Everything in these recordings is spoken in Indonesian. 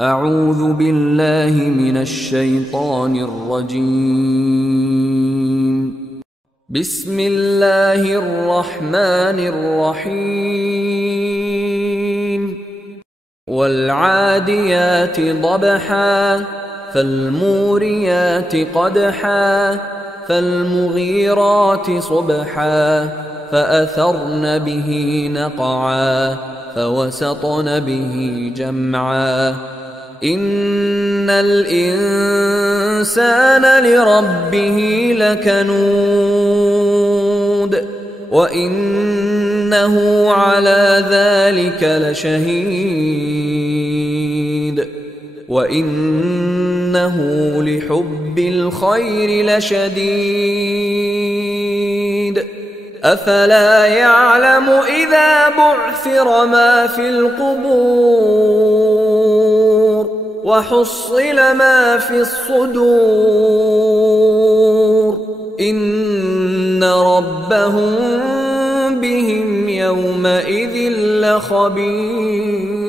أعوذ بالله من الشيطان الرجيم. بسم الله الرحمن الرحيم. والعاديات ضبحا فالموريات قدحا فالمغيرات صبحا فأثرن به نقعا فوسطن به جمعا إن الإنسان لربه لكنود وإنه على ذلك لشهيد وإنه لحب الخير لشديد أفلا يعلم إذا بعثر ما في القبور وحصل ما في الصدور إن ربهم بهم يومئذ لخبير.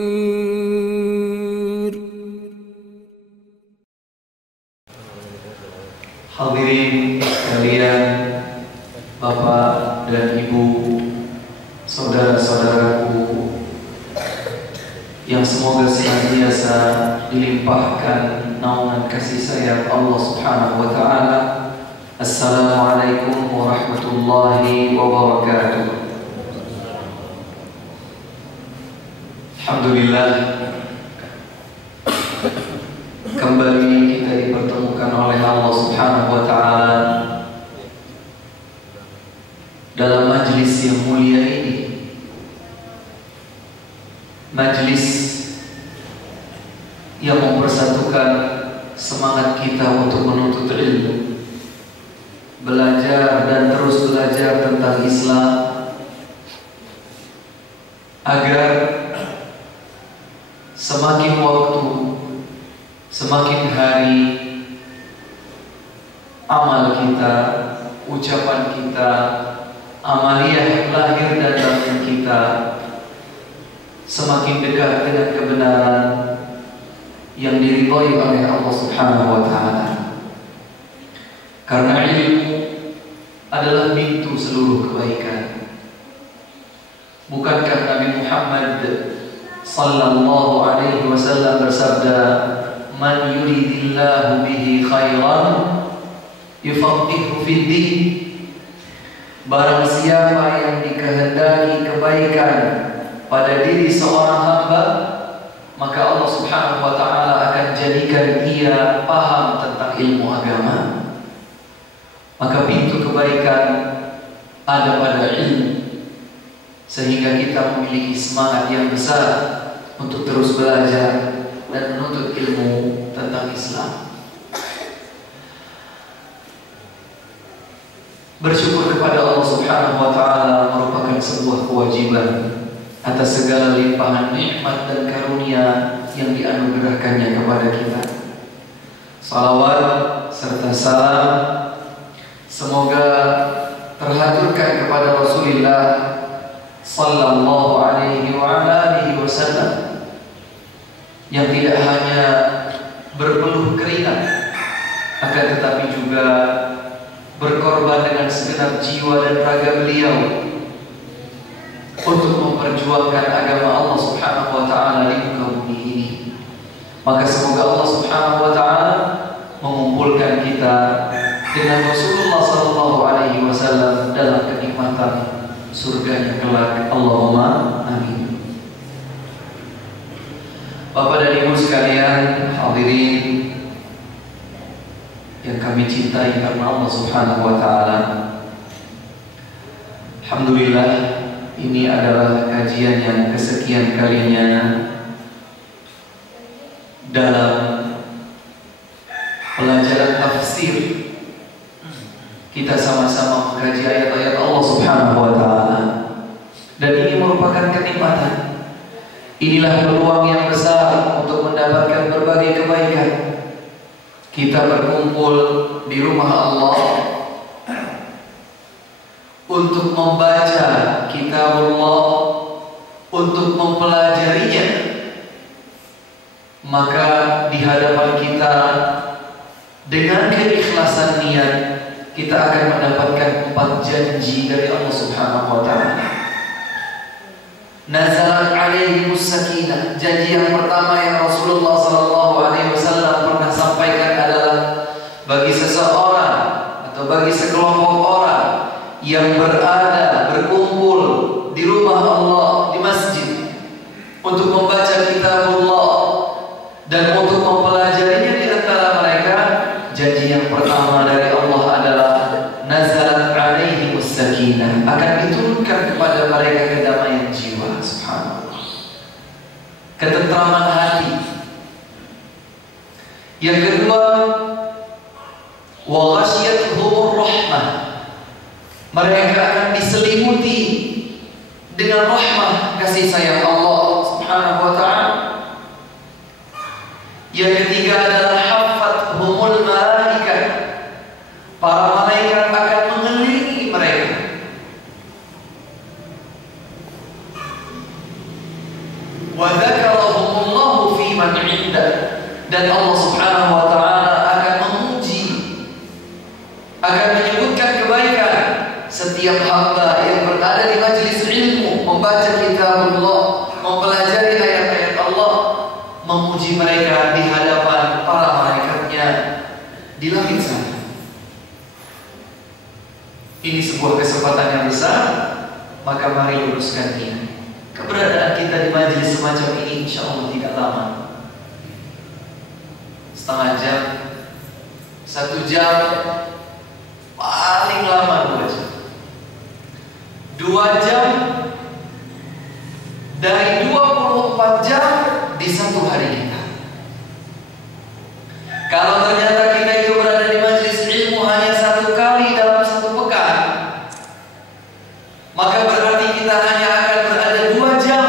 Hadirin sekalian, Bapak dan Ibu, saudara-saudaraku yang semoga senantiasa dilimpahkan naungan kasih sayang Allah Subhanahu wa taala. Assalamualaikum warahmatullahi wabarakatuh. Alhamdulillah, kembali kita dipertemukan oleh Allah Subhanahu wa taala dalam majlis yang mulia ini, majlis yang mempersatukan semangat kita untuk menuntut ilmu, belajar dan terus belajar tentang Islam, agar semakin waktu, semakin hari, amal kita, ucapan kita, amaliyah lahir dan batin kita semakin dekat dengan kebenaran yang diridhai oleh Allah Subhanahu wa taala. Karena ilmu adalah pintu seluruh kebaikan. Bukankah Nabi Muhammad sallallahu alaihi wasallam bersabda, "Man yuridillahu bihi khairan yufaqihuhu fid din." Barang siapa yang dikehendaki kebaikan pada diri seorang hamba, maka Allah Subhanahu wa taala akan jadikan ia paham tentang ilmu agama. Maka pintu kebaikan ada pada ilmu, sehingga kita memiliki semangat yang besar untuk terus belajar dan menuntut ilmu tentang Islam. Bersyukur kepada Allah Subhanahu wa taala merupakan sebuah kewajiban atas segala limpahan nikmat dan karunia yang dianugerahkannya kepada kita. Salawat serta salam semoga terhaturkan kepada Rasulullah sallallahu alaihi wa alihi wasallam yang tidak hanya berpeluh keringat, akan tetapi juga berkorban dengan segenap jiwa dan raga beliau untuk memperjuangkan agama Allah Subhanahu wa taala di muka bumi ini. Maka semoga Allah Subhanahu wa taala mengumpulkan kita dengan Rasulullah sallallahu alaihi wasallam dalam kenikmatan surganya kelak. Allahumma amin. Bapak dan Ibu sekalian, hadirin yang kami cintai karena Allah Subhanahu wa taala. Alhamdulillah, ini adalah kajian yang kesekian kalinya dalam pelajaran tafsir. Kita sama-sama mengkaji ayat-ayat Allah Subhanahu wa taala. Dan ini merupakan kenikmatan. Inilah peluang yang besar untuk mendapatkan berbagai kebaikan. Kita berkumpul di rumah Allah untuk membaca kitab Allah, untuk mempelajarinya, maka di hadapan kita dengan keikhlasan niat kita akan mendapatkan 4 janji dari Allah Subhanahu wa taala. Nazalat alaihimus sakinah. Janji yang pertama yang Rasulullah sallallahu alaihi wasallam pernah sampaikan adalah bagi seseorang atau bagi sekelompok orang yang berkumpul di rumah Allah, di masjid untuk membaca kitabullah dan untuk mempelajarinya di antara mereka, janji yang pertama dari Allah adalah nazalat alaihimus sakinah, akan diturunkan kepada mereka kedamaian jiwa, subhanallah, ketentraman hati. Yang kedua, wa ghasyiyatuhumur rahmah, mereka akan diselimuti dengan rahmah, kasih sayang Allah Subhanahu wa taala. Yang ketiga adalah haffathumul malaikah, para malaikat akan mengelilingi mereka. Wa dzakarahumullahu fi man 'indah, dan Allah Subhanahu wa taala akan memuji, akan menyebutkan kebaikan setiap hamba yang berada di majelis ilmu, membaca kitabullah, mempelajari ayat-ayat Allah, memuji mereka di hadapan para malaikatnya di langit sana. Ini sebuah kesempatan yang besar, maka mari luruskan niat. Keberadaan kita di majelis semacam ini insya Allah tidak lama, setengah jam, 1 jam, paling lama 2 jam. 2 jam dari 24 jam di 1 hari kita. Kalau ternyata kita itu berada di majelis ilmu hanya 1 kali dalam 1 pekan, maka berarti kita hanya akan berada 2 jam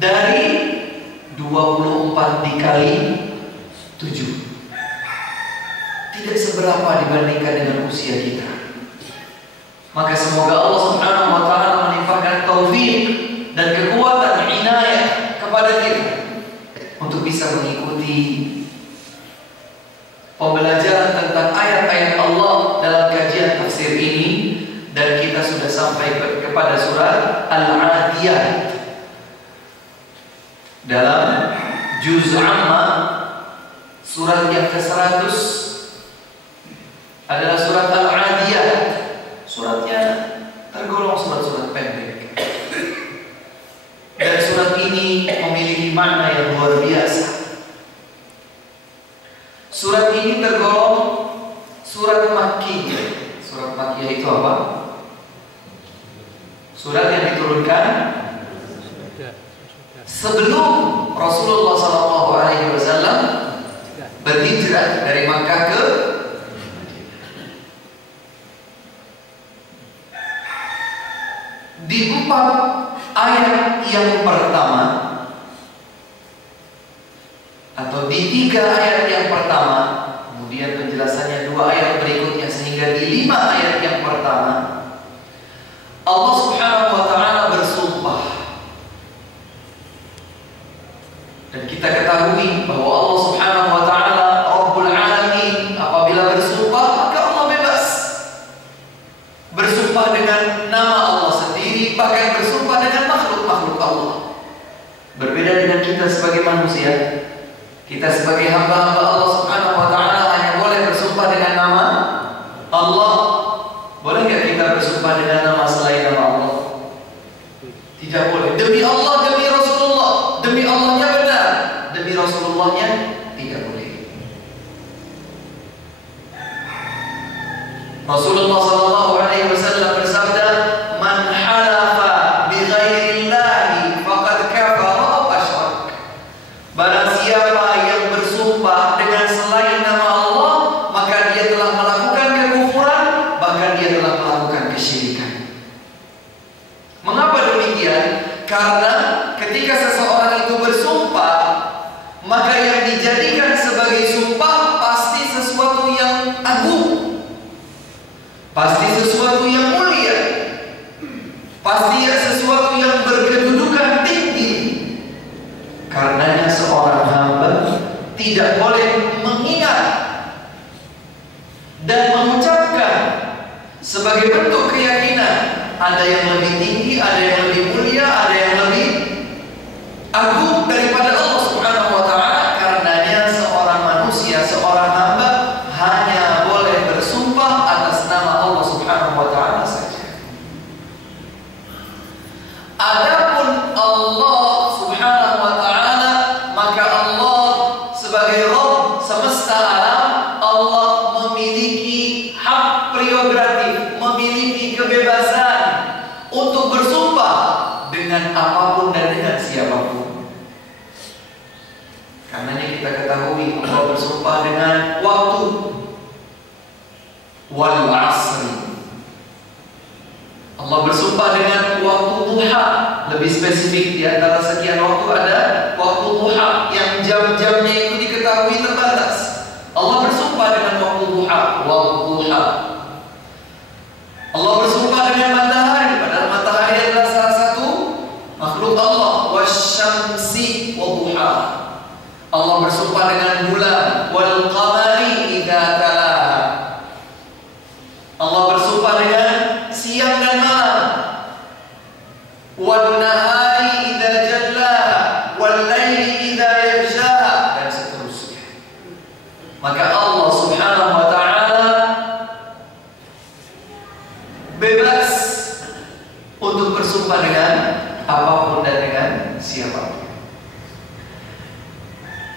dari 24 dikali 7. Tidak seberapa dibandingkan dengan usia kita. Maka semoga Allah Subhanahu wa taala melimpahkan taufik dan kekuatan inayah kepada kita untuk bisa mengikuti pembelajaran tentang ayat-ayat Allah dalam kajian tafsir ini, dan kita sudah sampai kepada surat Al-Adiyat dalam juz amma, surat yang ke-100 adalah surat Al-Adiyat. Suratnya tergolong surat-surat pendek, dan surat ini memiliki makna yang luar biasa. Surat ini tergolong surat Makkiyah. Surat Makkiyah itu apa? Surat yang diturunkan sebelum Rasulullah SAW berhijrah dari Makkah ke di 4 ayat yang pertama, atau di 3 ayat yang pertama, kemudian penjelasannya 2 ayat berikutnya, sehingga di 5 ayat yang pertama Allah Subhanahu wa taala bersumpah. Dan kita ketahui bahwa Allah Subhanahu wa taala Rabbul Alamin, apabila bersumpah maka Allah bebas bersumpah dengan nama Allah sendiri, bahkan bersumpah dengan makhluk-makhluk Allah. Berbeda dengan kita sebagai manusia. Kita sebagai hamba-hamba Allah Subhanahu wa taala hanya boleh bersumpah dengan nama Allah. Boleh nggak kita bersumpah dengan nama selain nama Allah? Tidak boleh. Demi Allah, demi Rasulullah, demi Allahnya benar, demi Rasulullahnya tidak boleh. Rasulullah sallallahu alaihi wasallam bersabda, "Man halafa bi ghairillahi faqad kafara aw asyrak." Barang siapa yang bersumpah dengan selain nama Allah, maka dia telah melakukan kekufuran, bahkan dia telah melakukan kesyirikan. Mengapa demikian? Karena ketika seseorang itu bersumpah, maka yang dijadikan sebagai sumpah pasti sesuatu yang agung, pasti sesuatu yang mulia, pasti sesuatu yang berkedudukan tinggi. Karenanya seorang tidak boleh mengingat dan mengucapkan sebagai bentuk keyakinan ada yang lebih tinggi, ada yang lebih mulia, ada yang lebih agung daripada Allah Subhanahu wa Ta'ala. Karenanya seorang manusia, seorang hamba hanya boleh bersumpah atas nama Allah Subhanahu wa Ta'ala saja. Adapun Allah Subhanahu wa Ta'ala, maka Allah sebagai Rabb semesta alam, Allah memiliki hak prerogatif, memiliki kebebasan untuk bersumpah dengan apapun dan dengan siapapun. Karenanya kita ketahui Allah bersumpah dengan waktu, wal asri. Allah bersumpah dengan waktu duha. Lebih spesifik, di antara sekian waktu ada waktu duha yang jam-jamnya itu diketahui terbatas. Allah bersumpah dengan waktu duha, waktu duha. Allah bersumpah dengan matahari, padahal matahari adalah salah satu makhluk Allah. Wasyamsi wa duha. Allah bersumpah dengan bulan, wal qamari idza talaha. Allah bersumpah dengan siang dan malam, wan nahari idza jallaha, wal laili idza yaghshaha, dan seterusnya. Maka Allah Subhanahu wa Ta'ala bebas untuk bersumpah dengan apapun dan dengan siapapun.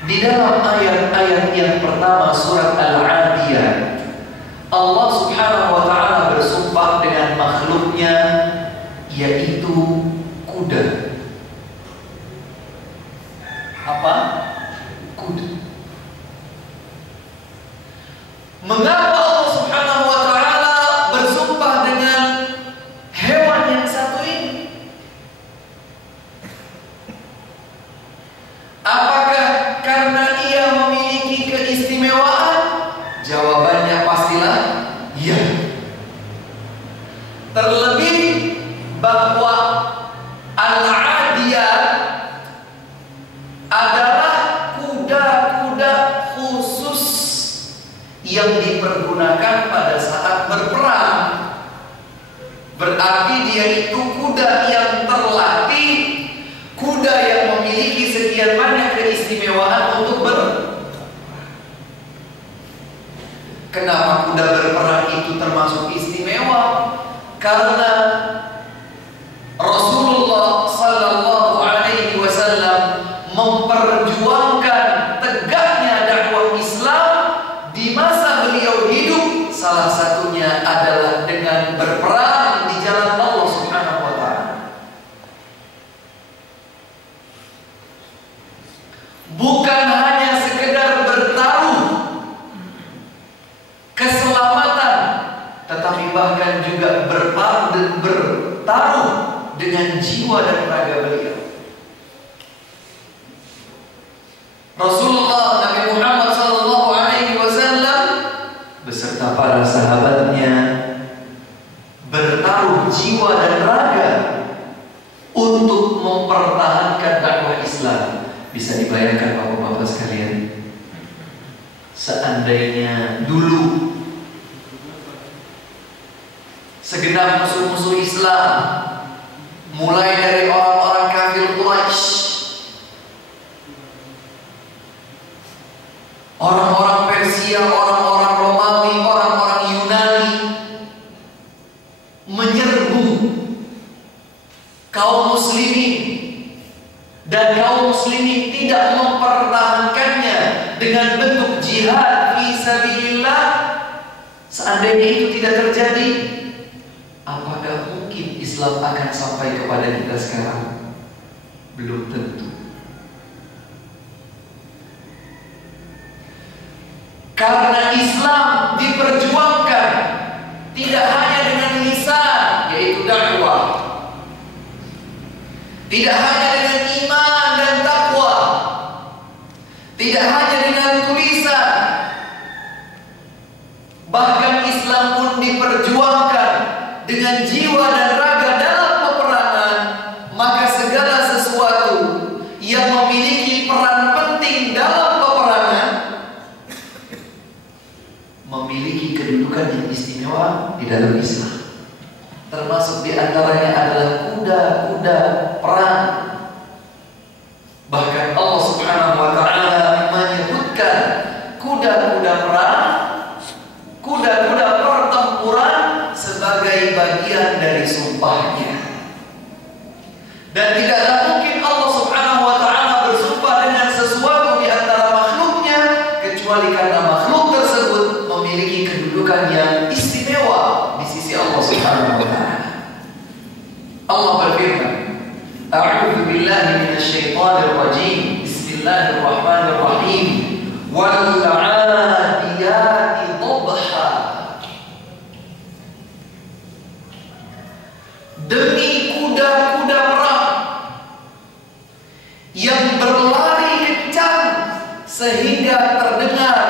Di dalam ayat-ayat yang pertama surat Al-Adiyat, Allah Subhanahu wa Ta'ala bersumpah dengan makhluknya, yaitu kuda. Apa? Kuda. Mengapa Allah Subhanahu wa Ta'ala bersumpah dengan hewan yang satu ini? Apakah karena ia memiliki keistimewaan? Jawabannya pastilah ya. Terlebih bahwa Al-Adiyat adalah kuda-kuda khusus yang dipergunakan pada saat berperang. Berarti dia itu kuda yang terlatih, kuda yang memiliki sekian banyak keistimewaan untuk Kenapa kuda berperang itu termasuk istimewa? Karena Rasulullah Sallallahu Alaihi Wasallam memperjuangkan tegaknya dakwah Islam di masa beliau hidup. Salah satunya adalah dengan berperang di jalan Allah Subhanahu wa Ta'ala. Bukan hanya sekedar bertaruh keselamatan, tetapi bahkan juga bertaruh dengan jiwa dan raga beliau. Rasulullah Nabi Muhammad Sallallahu Alaihi Wasallam beserta para sahabatnya bertaruh jiwa dan raga untuk mempertahankan dakwah Islam. Bisa dibayangkan bapak-bapak sekalian, seandainya dulu segenap musuh-musuh Islam, mulai dari orang-orang kafir Quraisy, orang-orang Persia, orang-orang Romawi, orang-orang Yunani, menyerbu kaum muslimin, dan kaum muslimin tidak mempertahankannya dengan bentuk jihad fi sabilillah. Seandainya itu tidak terjadi, apakah mungkin Islam akan sampai kepada kita sekarang? Belum tentu. Karena Islam diperjuangkan tidak hanya dengan lisan, yaitu dakwah, tidak hanya dengan iman dan takwa, tidak hanya dengan tulisan, bahkan Islam pun diperjuangkan dengan jiwa dan raga dalam peperangan. Maka segala sesuatu yang memiliki peran penting dalam peperangan Di dalam Islam. Termasuk di antaranya adalah kuda-kuda perang. Bahkan Allah Subhanahu wa taala menyebutkan kuda-kuda perang, kuda-kuda pertempuran sebagai bagian dari sumpahnya. Dan tidaklah mungkin Allah Subhanahu wa taala bersumpah dengan sesuatu di antara makhluknya kecuali karena makhluk tersebut memiliki kedudukan yang istimewa di sisi Allah Subhanahu wa taala. Allah berfirman, A'udzu billahi minasyaitonir rajim. Bismillahirrahmanirrahim. Wal 'adiyati dhabha. Demi kuda-kuda perang yang berlari kencang sehingga terdengar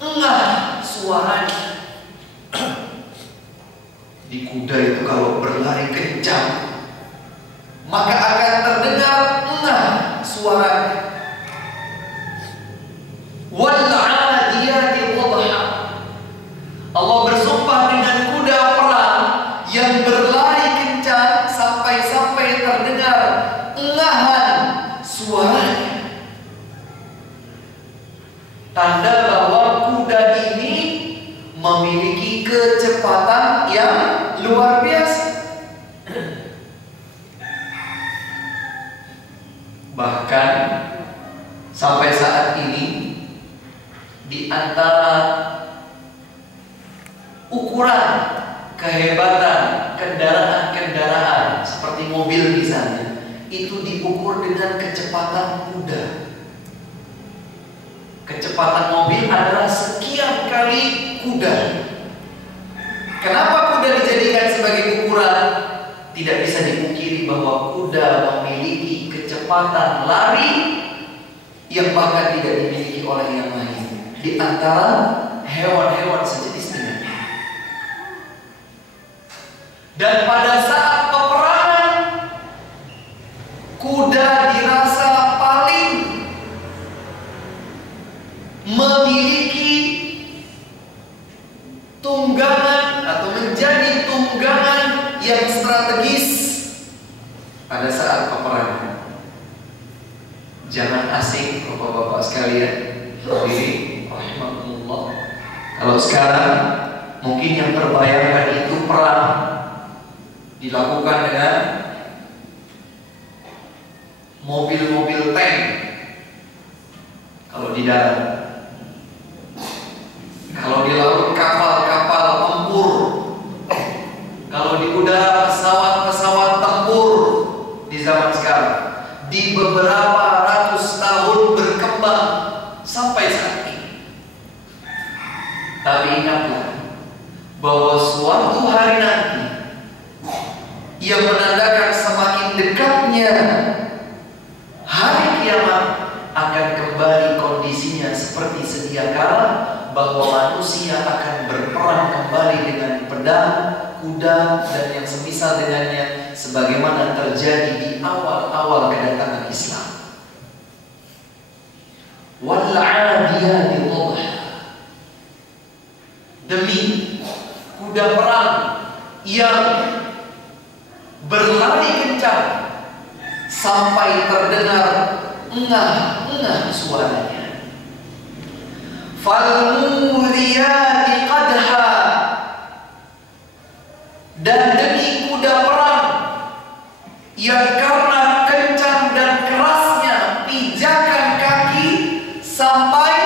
engah suaranya. Di kuda itu kalau berlari kencang maka akan terdengar engah suaranya. Wal 'adiyati dhabha. Allah bersumpah dengan kuda perang yang berlari kencang sampai-sampai terdengar engahan suaranya. Tanda bahwa kuda ini memiliki kecepatan yang luar biasa. Bahkan sampai saat ini di antara ukuran kehebatan kendaraan-kendaraan seperti mobil misalnya, itu diukur dengan kecepatan kuda. Kecepatan mobil adalah sekian kali kuda. Kenapa kuda dijadikan sebagai ukuran? Tidak bisa dipungkiri bahwa kuda memiliki kecepatan lari yang bahkan tidak dimiliki oleh yang lain di antara hewan-hewan sejenis dengannya. Dan pada saat peperangan, kuda dirasa paling memiliki tunggangan atau menjadi tunggangan yang strategis pada saat peperangan. Jangan asing Bapak-bapak sekalian, hadirin rahimakumullah. Kalau sekarang mungkin yang terbayangkan itu perang dilakukan dengan mobil-mobil tank kalau di darat. Kalau di laut kapal-kapal tempur. Kalau di udara pesawat-pesawat tempur di zaman sekarang. Di beberapa ratus tahun berkembang sampai saat ini. Tapi ingatlah bahwa suatu hari nanti yang menandakan semakin dekatnya hari kiamat akan kembali kondisinya seperti sedia kala, bahwa manusia akan berperang kembali dengan pedang, kuda, dan yang semisal dengannya, sebagaimana terjadi di awal-awal kedatangan Islam. Wal 'adiyati dhabha. Demi kuda perang yang berlari kencang sampai terdengar engah-engah suaranya. Fal muriyati qadha. Dan demi kuda perang yang karena kencang dan kerasnya pijakan kaki sampai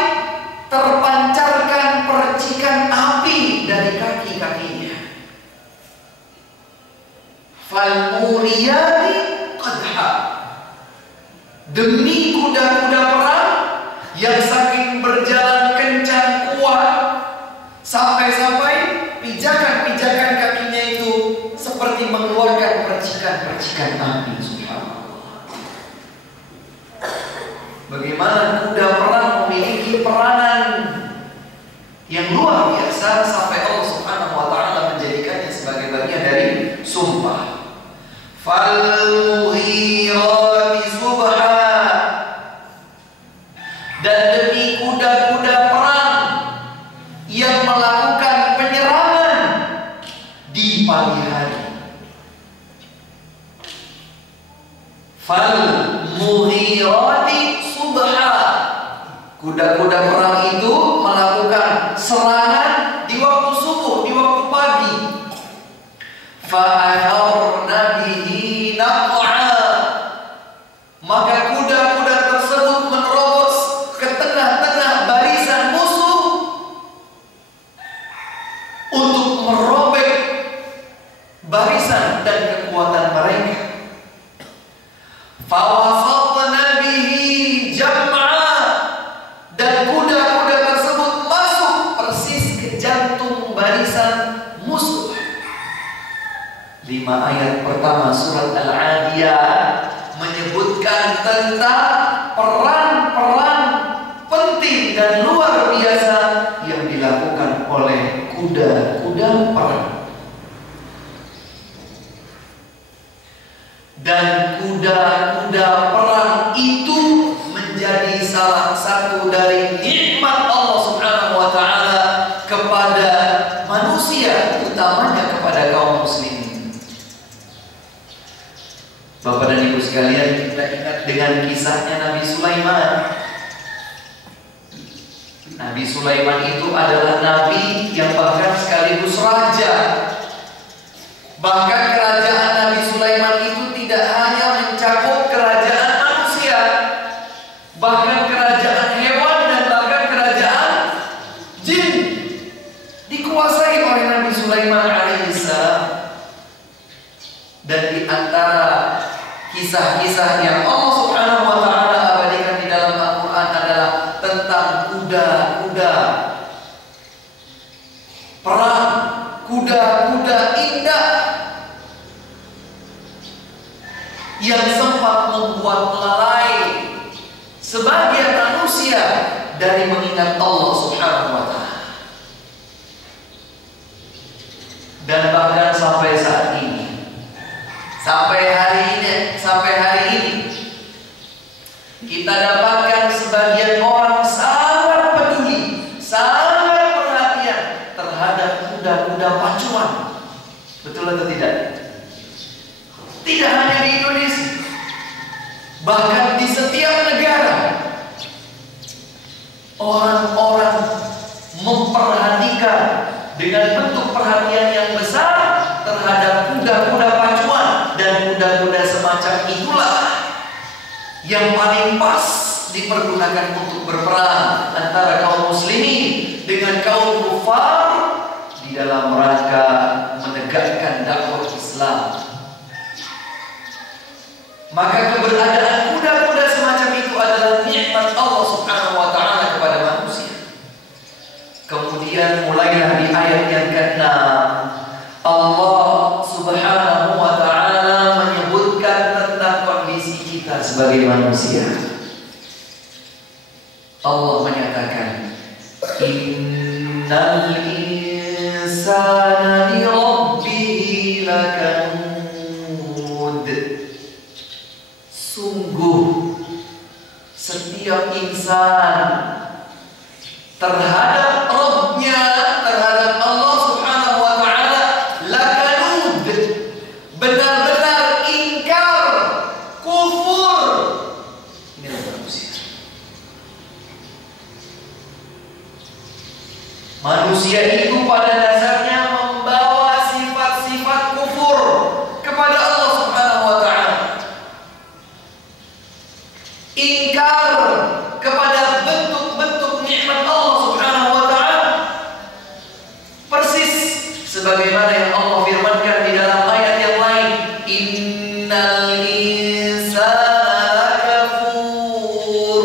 terpancarkan percikan api dari kaki-kakinya. Fal muriyati qadha. Demi kuda-kuda perang yang saking berjalan kencang kuat sampai-sampai pijakan-pijakan kakinya itu seperti mengeluarkan percikan-percikan api. Subhanallah. Bagaimana kuda perang memiliki peranan yang luar biasa sampai Allah Subhanahu wa taala menjadikannya sebagai bagian dari sumpah. Fal mughirati subha. Dan demi kuda-kuda perang yang melakukan penyerangan pagi hari. Fal mughirati subha. Kuda-kuda perang itu melakukan serangan di waktu subuh, di waktu pagi. Fa'atharna bihi naq'a. Maka kuda-kuda tersebut menerobos ke tengah-tengah barisan musuh untuk merobek barisan dan kekuatan mereka. Fawasatna bihi jam'a. Dan kuda-kuda tersebut masuk persis ke jantung barisan musuh. 5 ayat pertama surat Al-Adiyat menyebutkan tentang peran-peran penting dan luar biasa yang dilakukan oleh kuda-kuda perang. Dan kuda-kuda perang itu menjadi salah satu dari nikmat Allah Subhanahu wa taala kepada manusia, utamanya kepada kaum muslimin. Bapak dan Ibu sekalian, kita ingat dengan kisahnya Nabi Sulaiman. Nabi Sulaiman itu adalah nabi yang bahkan sekaligus raja. Bahkan kerajaan Nabi Sulaiman itu tidak hanya mencakup kerajaan manusia, bahkan kerajaan hewan dan bahkan kerajaan jin dikuasai oleh Nabi Sulaiman alaihissalam. Dan di antara kisah-kisah yang Allah Subhanahu wa taala abadikan di dalam Al-Qur'an adalah tentang kuda-kuda perang, kuda-kuda indah yang sempat membuat lalai sebagian manusia dari mengingat Allah Subhanahu wa taala. Dan bahkan sampai saat ini, sampai hari ini kita dapatkan sebagian orang sangat peduli, sangat perhatian terhadap kuda-kuda pacuan. Betul atau tidak? Tidak hanya di Indonesia, bahkan di setiap negara orang-orang memperhatikan dengan bentuk perhatian yang besar terhadap kuda-kuda pacuan. Dan kuda-kuda semacam itulah yang paling pas dipergunakan untuk berperang antara kaum muslimin dengan kaum kufar di dalam rangka menegakkan dakwah Islam. Maka keberadaan kuda-kuda semacam itu adalah nikmat Allah Subhanahu wa taala kepada manusia. Kemudian mulailah di ayat yang ke-6 Allah Subhanahu wa taala menyebutkan tentang kondisi kita sebagai manusia. Allah menyatakan, innal insana li rabbihi lakanud. Sungguh setiap insan terhadap Rabbnya, terhadap Allah Subhanahu wa ta'ala, lakanud, benar-benar ingkar, kufur. Inilah manusia. Manusia itu pada dasarnya membawa sifat-sifat kufur kepada Allah Subhanahu wa ta'ala. Ingkar kepada bentuk-bentuk nikmat Allah Subhanahu wa ta'ala, persis sebagaimana yang Allah firmankan di dalam ayat yang lain, innal insana lakafur.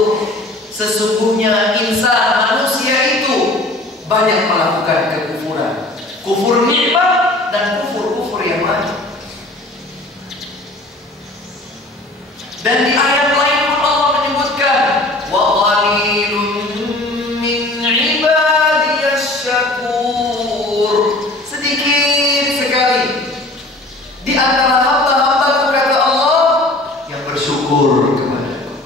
Sesungguhnya insan, manusia itu banyak melakukan kekufuran, kufur nikmat dan kufur-kufur yang lain. Dan di ayat lain Allah menyebutkan, wa qalilun min ibadiyas syakur. Sedikit sekali di antara hamba-hambaku, kata Allah, yang bersyukur kepada-Ku.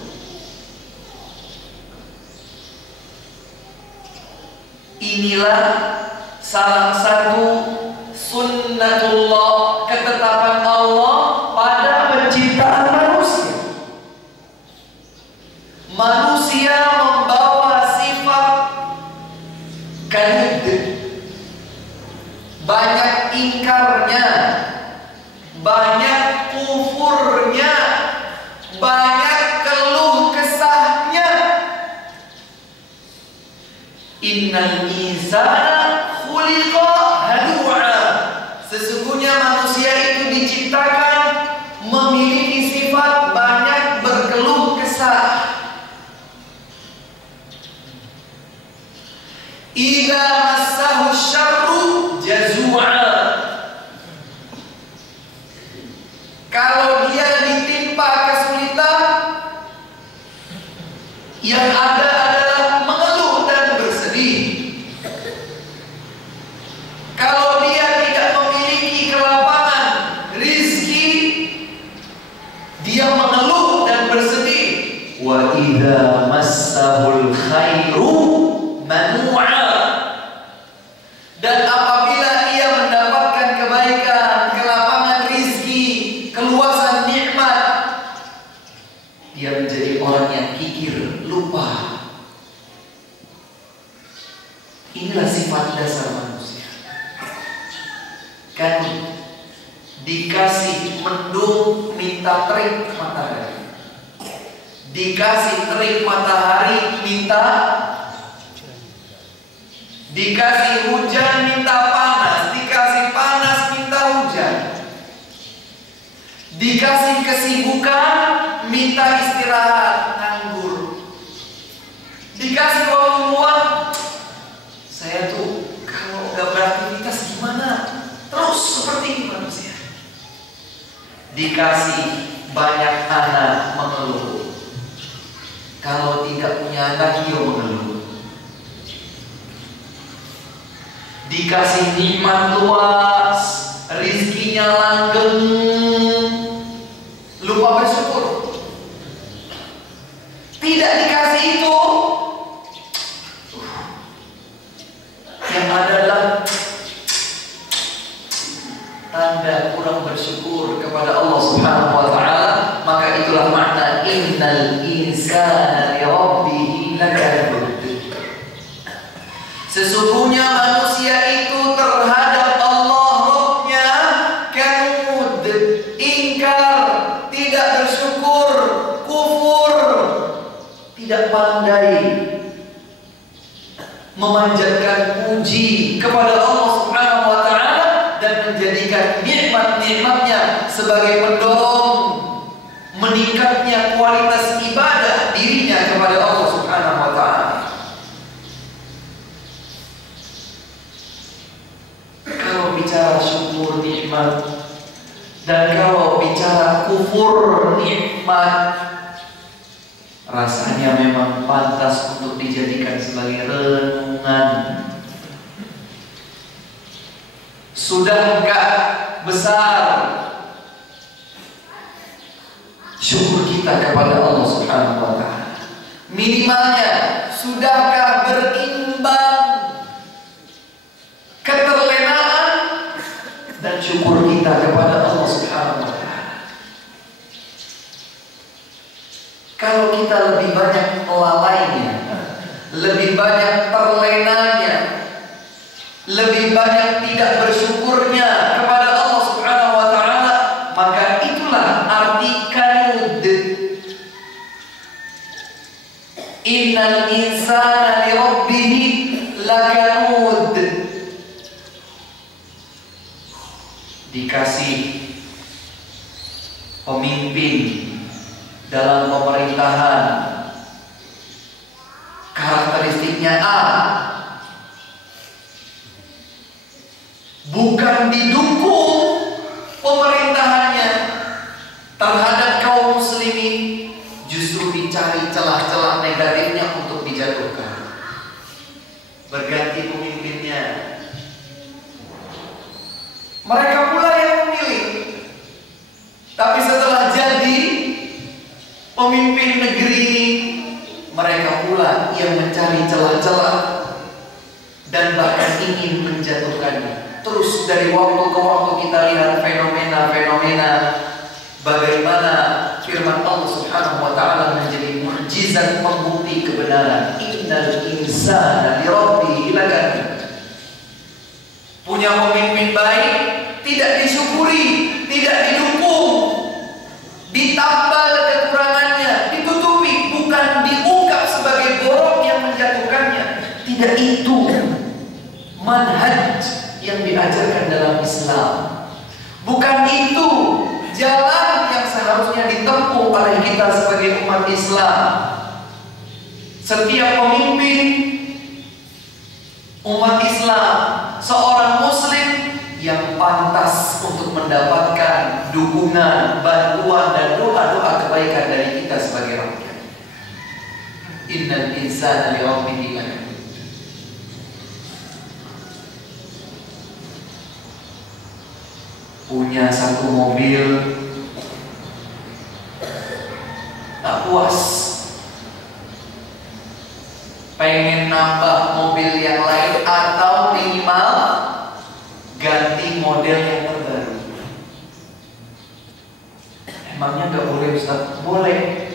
Inilah salah satu sunnatullah ingkarnya, banyak kufurnya, banyak keluh kesahnya. Innal insana khuliqa halu'a. Sesungguhnya manusia itu diciptakan memiliki sifat banyak berkeluh kesah. Idza massahu syarru jazua. Kalau dia ditimpa kesulitan, yang ada adalah mengeluh dan bersedih. Kalau dia tidak memiliki kelapangan rizki, dia mengeluh dan bersedih. Wa idza massahul khairu manu'a. Dan apabila ia mendapatkan kebaikan, kelapangan rizki, keluasan nikmat, dia menjadi orang yang kikir, lupa. Inilah sifat dasar manusia. Kan dikasih mendung minta terik matahari, dikasih terik matahari minta, dikasih hujan minta panas, dikasih panas minta hujan, dikasih kesibukan minta istirahat, nganggur, dikasih waktu luang. Saya tuh kalau nggak beraktivitas gimana? Terus seperti ini manusia. Dikasih banyak anak mengeluh, kalau tidak punya anak dia mengeluh. Dikasih nikmat luas, rizkinya langgeng, lupa bersyukur. Tidak dikasih itu, yang adalah tanda kurang bersyukur kepada Allah Subhanahu wa taala. Maka itulah makna innal insana li rabbih lakanud. Sesungguhnya manusia itu terhadap Allah Rabbnya kanud, ingkar, tidak bersyukur, kufur, tidak pandai memanjatkan puji kepada Allah Subhanahu wa taala dan menjadikan nikmat-nikmatnya sebagai pendorong meningkatnya kualitas ibadah dirinya kepada Allah Subhanahu wa taala. Kalau bicara syukur nikmat dan kalau bicara kufur nikmat, rasanya memang pantas untuk dijadikan sebagai renungan. Sudahkah besar syukur kita kepada Allah Subhanahu wa taala? Minimalnya sudahkah berimbang keterlenaan dan syukur kita kepada Allah Subhanahu wa taala? Kalau kita lebih banyak melalainya, lebih banyak terlenanya, lebih banyak tidak bersyukurnya kepada Allah Subhanahu wa taala, maka itulah arti kanud. Innal insana li rabbih lakanud. Dikasih pemimpin dalam pemerintahan, karakteristiknya A, bukan didukung pemerintahannya terhadap kaum muslimin, justru dicari celah-celah negatifnya untuk dijatuhkan. Berganti pemimpinnya, mereka pula yang memilih. Tapi setelah jadi pemimpin negeri ini, mereka pula yang mencari celah-celah dan bahkan ingin menjatuhkannya. Terus dari waktu ke waktu kita lihat fenomena-fenomena bagaimana firman Allah Subhanahu wa taala menjadi mukjizat pembukti kebenaran. Innal insana li rabbih lakanud. Punya pemimpin baik, tidak disyukuri, tidak didukung, ditambal kekurangannya, ditutupi, bukan diungkap sebagai borok yang menjatuhkannya. Tidak itu manhaj yang diajarkan dalam Islam. Bukan itu jalan yang seharusnya ditempuh oleh kita sebagai umat Islam. Setiap pemimpin umat Islam, seorang muslim yang pantas untuk mendapatkan dukungan, bantuan dan doa-doa kebaikan dari kita sebagai rakyat. Innal insana li rabbihi lakanud. Punya satu mobil, tak puas, pengen nambah mobil yang lain atau minimal ganti model yang terbaru. Emangnya nggak boleh Ustaz? Boleh,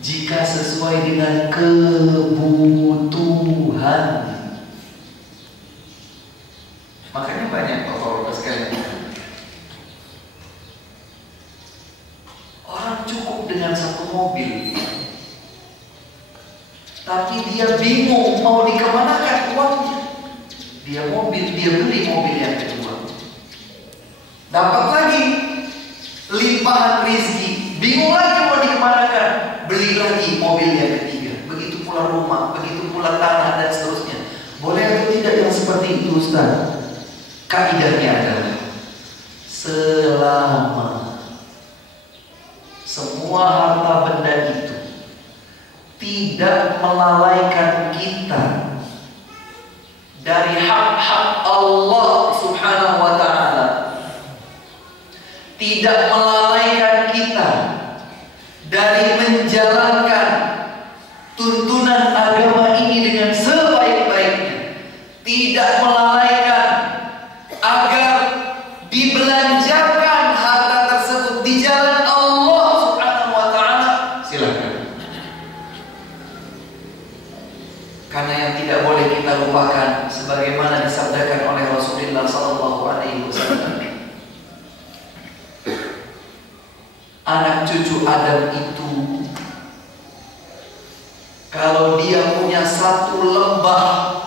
jika sesuai dengan kebutuhan. Makanya banyak bapak-bapak sekalian, orang cukup dengan satu mobil, tapi dia bingung mau dikemanakan uangnya. Dia beli mobil yang kedua, dapat lagi limpahan rezeki, bingung lagi mau dikemanakan, beli lagi mobil yang ketiga. Begitu pula rumah, begitu pula tanah dan seterusnya. Boleh atau tidak yang seperti itu Ustaz? Kaidahnya adalah selama semua harta benda itu tidak melalaikan kita dari hak-hak Allah Subhanahu wa ta'ala, tidak melalaikan kita dari menjalankan tuntunan agama ini dengan sebaik-baiknya, tidak melalaikan agar dibelanjakan harta tersebut di jalan Allah Subhanahu wa ta'ala, silakan. Karena yang tidak boleh kita lupakan, sebagaimana disabdakan oleh Rasulullah SAW, anak cucu Adam itu, kalau dia punya satu lembah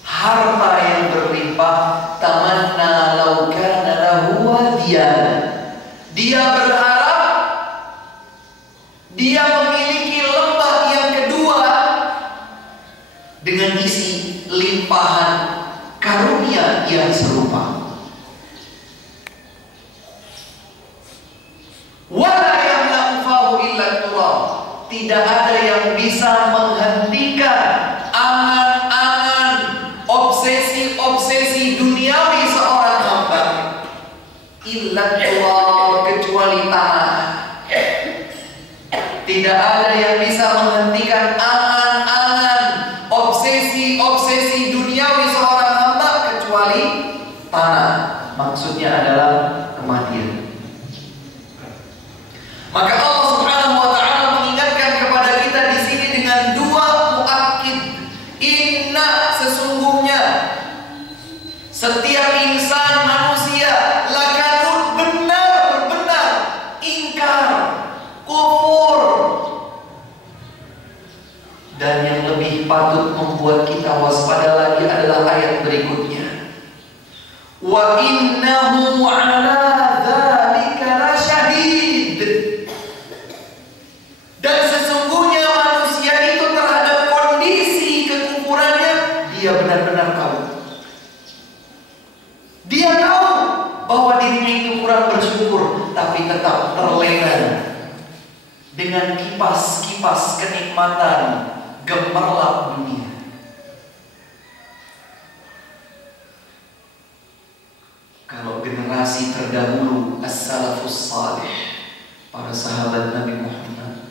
harta yang berlimpah, tamanna law kana lahu wadiyan, dia berharap dia memiliki lembah yang kedua dengan isi limpahan karunia yang serupa. Wala yamla'u fahu illa turab, tidak ada yang bisa menghentikan angan-angan, obsesi-obsesi duniawi seorang hamba illa turab, kecuali tanah. Tidak ada yang bisa menghentikan angan-angan, obsesi-obsesi duniawi seorang hamba kecuali tanah. Maksudnya adalah kematian. Maka Allah Subhanahu wa ta'ala mengingatkan kepada kita di sini dengan dua muakkid. Inna, sesungguhnya setiap insan manusia lakanud, benar-benar ingkar, kufur. Dan yang lebih patut membuat kita waspada lagi adalah ayat berikutnya. Wa innahu ala dzalika lasyahid. Dan sesungguhnya manusia itu terhadap kondisi kekufurannya, dia benar-benar tahu. Dia tahu bahwa dirinya itu kurang bersyukur, tapi tetap terlena dengan kipas-kipas kenikmatan gemerlap dunia. Kalau generasi terdahulu, as-salafus salih, para sahabat Nabi Muhammad,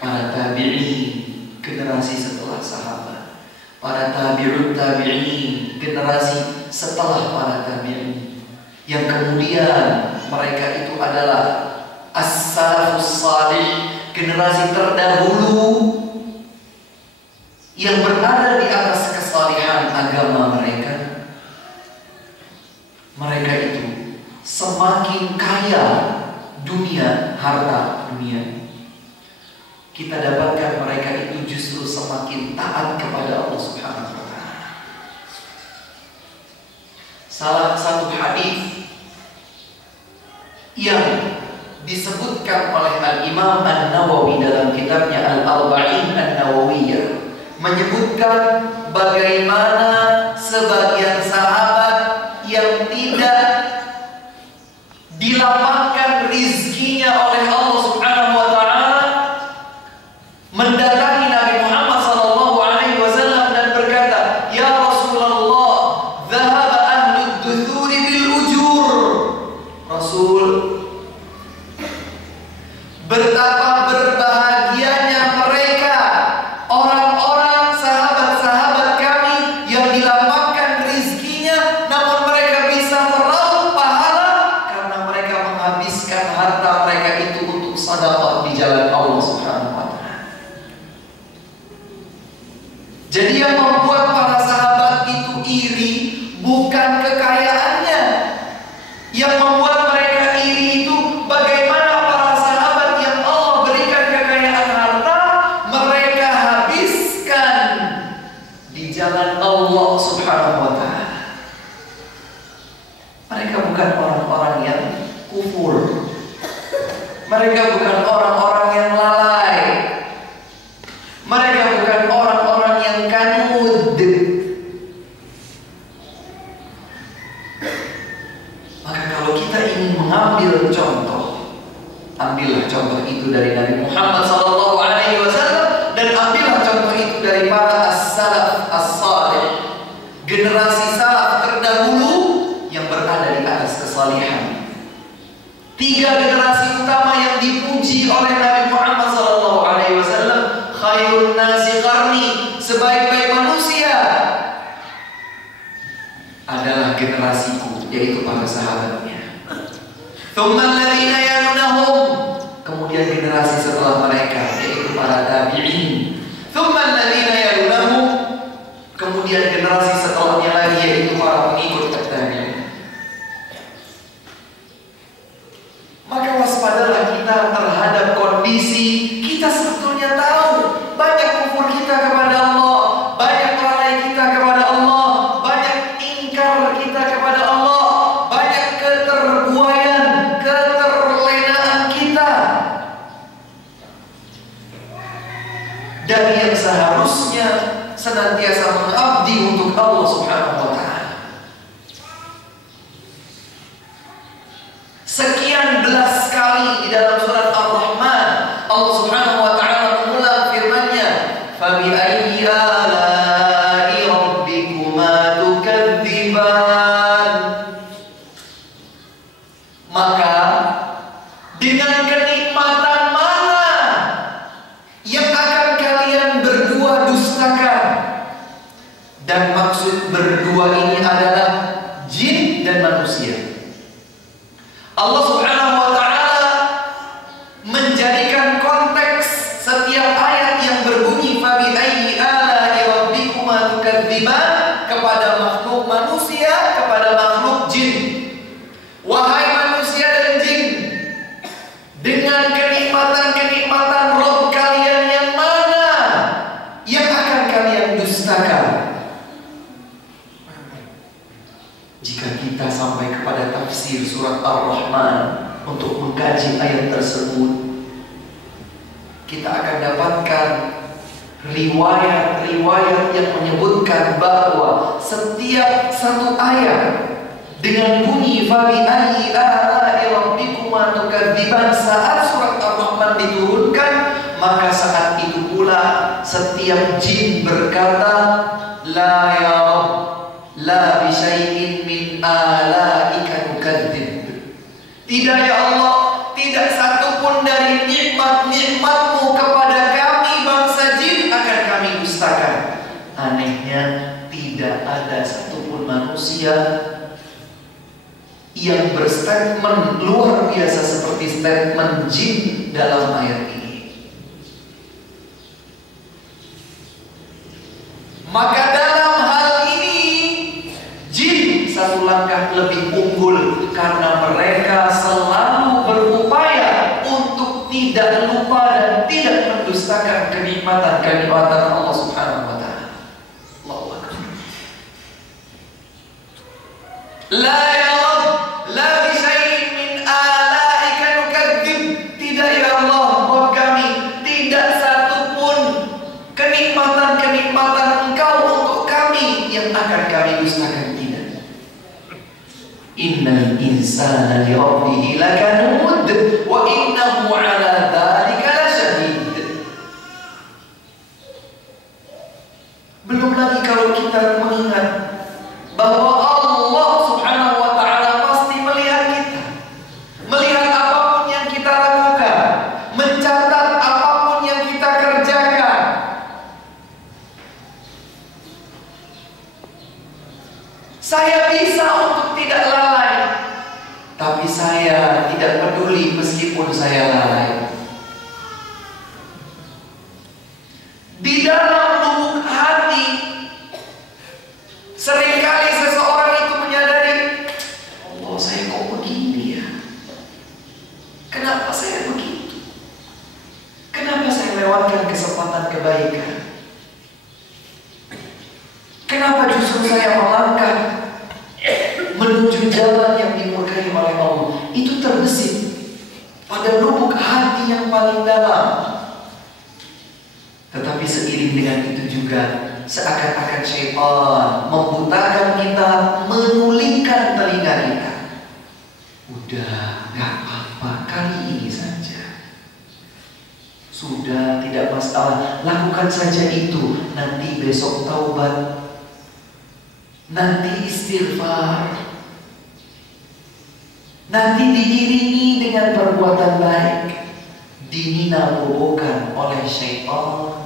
para tabi'in, generasi setelah sahabat, para tabi'ut tabi'in, generasi setelah para tabi'in, yang kemudian mereka itu adalah as-salafus salih, generasi terdahulu yang berada di atas kesalihan agama mereka. mereka itu semakin kaya dunia, harta dunia. Kita dapatkan mereka itu justru semakin taat kepada Allah Subhanahu wa Ta'ala. Salah satu hadis yang disebutkan oleh Al-Imam An-Nawawi dalam kitabnya Al-Arba'in An-Nawawiyah menyebutkan bagaimana sebagian sahabat yang tidak dilapangkan rizkinya oleh Allah Subhanahu wa Ta'ala mendatangi Nabi Muhammad sallallahu alaihi wasallam dan berkata, "Ya Rasulullah, dhahaba ahlud duthuri bil ujur." Rasul, betapa berbahagianya mereka, orang-orang sahabat-sahabat kami yang dilapangkan rizkinya, namun mereka bisa meraup pahala karena mereka menghabiskan harta mereka itu untuk sedekah di jalan Allah Subhanahu wa Ta'ala. Jadi yang membuat para sahabat itu iri bukan kekayaannya. Yang membuat mereka iri itu bagaimana para sahabat yang Allah berikan kekayaan harta mereka habiskan di jalan Allah Subhanahu wa Ta'ala. Mereka bukan orang-orang yang kufur. Mereka bukan orang-orang yang lalai. Mereka bukan orang-orang yang kanud. Maka kalau kita ingin mengambil contoh, ambillah contoh itu dari Nabi Muhammad SAW dan ambillah contoh itu dari para as-salaf as-salih, generasi salaf terdahulu yang berada di atas kesalihan. 3 generasi utama yang dipuji oleh Nabi Muhammad SAW. Khairun nasi qarni, sebaik-baik manusia adalah generasiku, yaitu para sahabatnya. Tsumma alladziina yalunahum, kemudian generasi setelah mereka, yaitu para tabi'in. Tsumma alladziina yalunahum, kemudian generasi setelahnya lagi, yaitu para pengikut tabi'in. Maka waspadalah kita terhadap kondisi kita sebetulnya tahu banyak kufur kita kepada Allah, banyak lalai kita kepada Allah, banyak ingkar kita kepada Allah, banyak keterbuaian, keterlenaan kita dari yang seharusnya senantiasa mengabdi untuk Allah Subhanahu wa Ta'ala. Sekian belas kali di dalam surat Ar-Rahman Allah Subhanahu wa Ta'ala mengulang firman-Nya, "Fabi'ayyi ala'i rabbikuma tukadziban." Maka dengan kenikmatan mana yang akan kalian berdua dustakan? Dan maksud berdua ini adalah jin dan manusia. Allah Subhanahu wa Ta'ala menjadikan konteks setiap ayat yang berbunyi fabi'ayyi ala'i rabbikuma tukadziban kepada makhluk manusia, kepada makhluk jin. Wahai manusia dan jin, dengan kenikmatan-kenikmatan Rabb kalian yang mana yang akan kalian dustakan? Jika kita sampai kepada tafsir surat Ar-Rahman untuk mengkaji ayat tersebut, kita akan dapatkan riwayat-riwayat yang menyebutkan bahwa setiap satu ayat dengan bunyi fabi'ayyi ala'i rabbikuma tukadziban saat surat Ar-Rahman diturunkan, maka saat itu pula setiap jin berkata, la ya Rabb, la bisyai'in min ala'ika nukadzib. Tidak ya Allah, tidak satupun dari nikmat-nikmat-Mu kepada kami bangsa jin akan kami dustakan. Anehnya tidak ada satupun manusia yang berstatement luar biasa seperti statement jin dalam ayat ini. Maka dalam hal ini jin satu langkah lebih unggul karena mereka selalu berupaya untuk tidak lupa dan tidak mendustakan kenikmatan Allah Subhanahu wa taala. Allahu Akbar. La ya Rabb, la bi syai'in min alaika nukadzib. Tidak ya Allah, Rabb kami, tidak satupun kenikmatan Engkau untuk kami yang akan kami dustakan, tidak. Innal insana li rabbihi lakanud wa innahu ala dzalika lasyahid. Belum lagi kalau kita mengingat bahwa Allah Subhanahu wa taala pasti melihat kita, melihat apapun yang kita lakukan, mencatat apapun yang kita kerjakan. Saya bisa untuk tidak lalai, tapi saya tidak peduli meskipun saya lalai. Di dalam lubuk hati, seringkali seseorang itu menyadari, Allah, saya kok begini ya? Kenapa saya begitu? Kenapa saya lewatkan kesempatan kebaikan? Kenapa justru saya melangkah menuju jalan yang dimurkai oleh Allah? Itu terbesit pada lubuk hati yang paling dalam. Tetapi seiring dengan itu juga seakan-akan syaitan membutakan kita, menulingkan telinga kita. Udah, gak apa-apa, kali ini saja. Sudah, tidak masalah, lakukan saja itu. Nanti besok taubat, nanti istighfar, nanti diiringi dengan perbuatan baik. Dininabobokan oleh syaitan.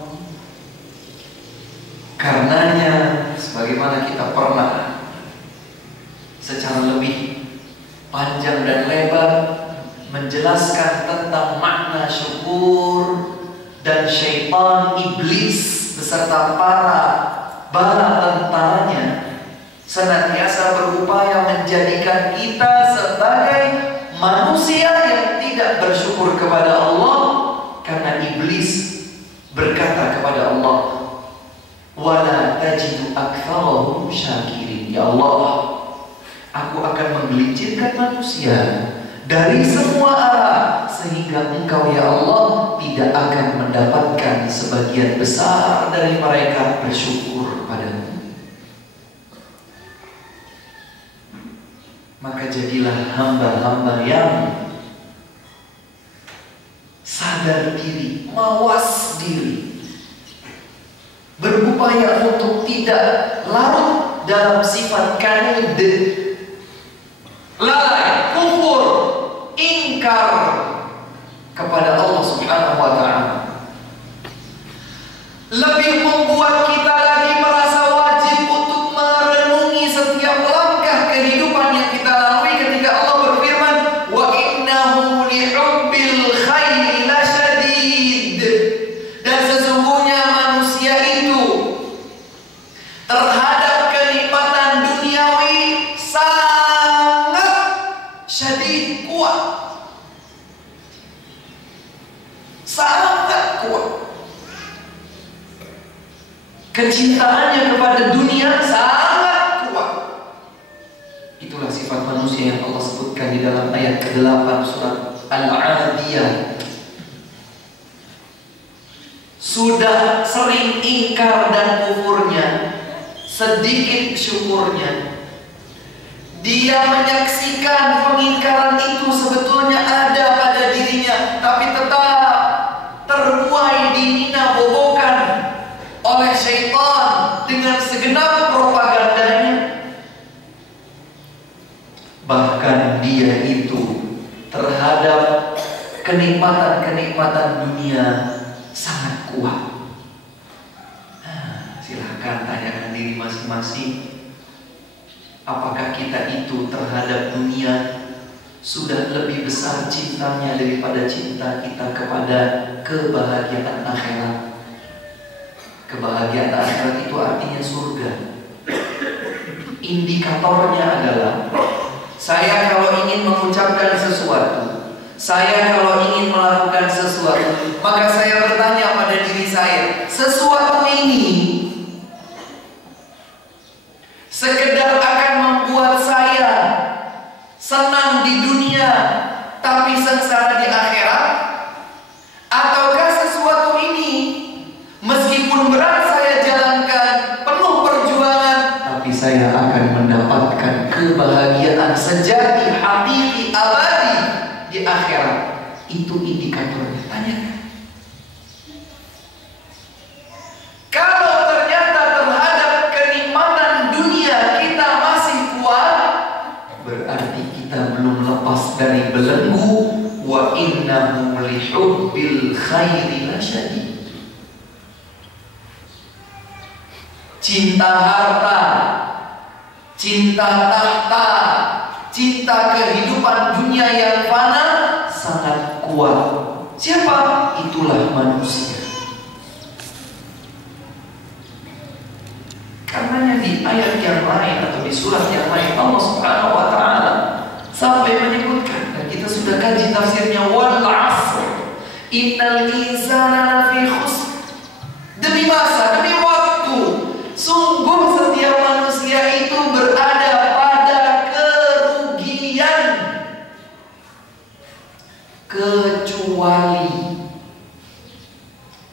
Karenanya, sebagaimana kita pernah secara lebih panjang dan lebar menjelaskan tentang makna syukur, dan syaitan, iblis beserta para bala tentaranya senantiasa berupaya menjadikan kita sebagai manusia yang tidak bersyukur kepada Allah. Karena iblis berkata kepada Allah, wala tajidu aktsarahum syakirin. Ya Allah, aku akan menggelincirkan manusia dari semua arah, sehingga Engkau ya Allah tidak akan mendapatkan sebagian besar dari mereka bersyukur padamu. Maka jadilah hamba-hamba yang sadar diri, mawas diri, berupaya untuk tidak larut dalam sifat kanid, lalai, kufur, ingkar kepada Allah Subhanahu wa ta'ala. Lebih membuat kita lagi merasa wajib untuk merenungi setiap langkah kehidupan yang kita lalui ketika Allah berfirman, wa innahu lihubbil khairi lasyadid. Dan sesungguhnya manusia itu terhadap kenikmatan duniawi sangat syadid, kuat, sangat kuat. Kecintaannya kepada dunia sangat kuat. Itulah sifat manusia yang Allah sebutkan di dalam ayat ke-8 surat Al-Adiyah. Sudah sering ingkar dan kufurnya, sedikit syukurnya. Dia menyaksikan pengingkaran itu sebetulnya ada pada dirinya, tapi tetap terbuai dininabobokan oleh syaitan dengan segenap propagandanya. Bahkan dia itu terhadap kenikmatan-kenikmatan dunia sangat kuat. Silahkan tanyakan diri masing-masing, apakah kita itu terhadap dunia sudah lebih besar cintanya daripada cinta kita kepada kebahagiaan akhirat? Kebahagiaan akhirat itu artinya surga. Indikatornya adalah saya kalau ingin mengucapkan sesuatu, saya kalau ingin melakukan sesuatu, maka saya bertanya pada diri saya, sesuatu ini sekedar akan membuat saya senang di dunia tapi sengsara di akhirat, ataukah sesuatu ini meskipun berat saya jalankan, penuh perjuangan, tapi saya akan mendapatkan kebahagiaan sejati, hakiki, abadi di akhirat. Itu indikatornya. Tanyakan. Kalau ternyata terhadap kenikmatan dunia kita masih kuat, berarti kita belum lepas dari belenggu. Wa innahu lihubbil khairi lasyadid. Cinta harta, cinta tahta, cinta kehidupan dunia yang fana sangat kuat. Siapa? Itulah manusia. Karenanya di ayat yang lain atau di surat yang lain Allah Subhanahu wa taala sampai menyebutkan, dan kita sudah kaji tafsirnya, wal 'asr innal insana lafi khusr. Demi masa, demi waktu, sungguh setiap manusia itu berada pada kerugian, kecuali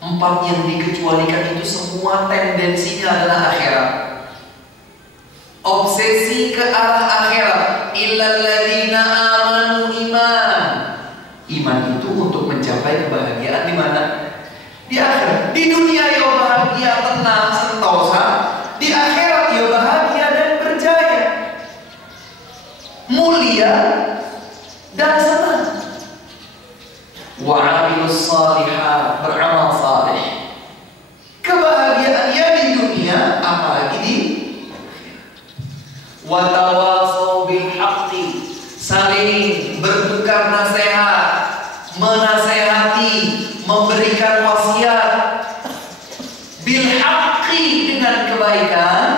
empat yang dikecualikan itu semua tendensinya adalah akhirat. Obsesi ke arah akhirat. Illal ladzina amanu iman. Iman itu untuk mencapai kebahagiaan di mana? Di akhirat. Di dunia ya bahagia, tenang, sentosa. Di akhirat ya bahagia dan berjaya, mulia dan senang. Wa 'amilus shalihat, beramal saleh. Kebahagiaan ya di dunia, apalagi di wa tawasau bil haqqi, saling bertukar nasihat, menasehati, memberikan wasiat bil haqqi, dengan kebaikan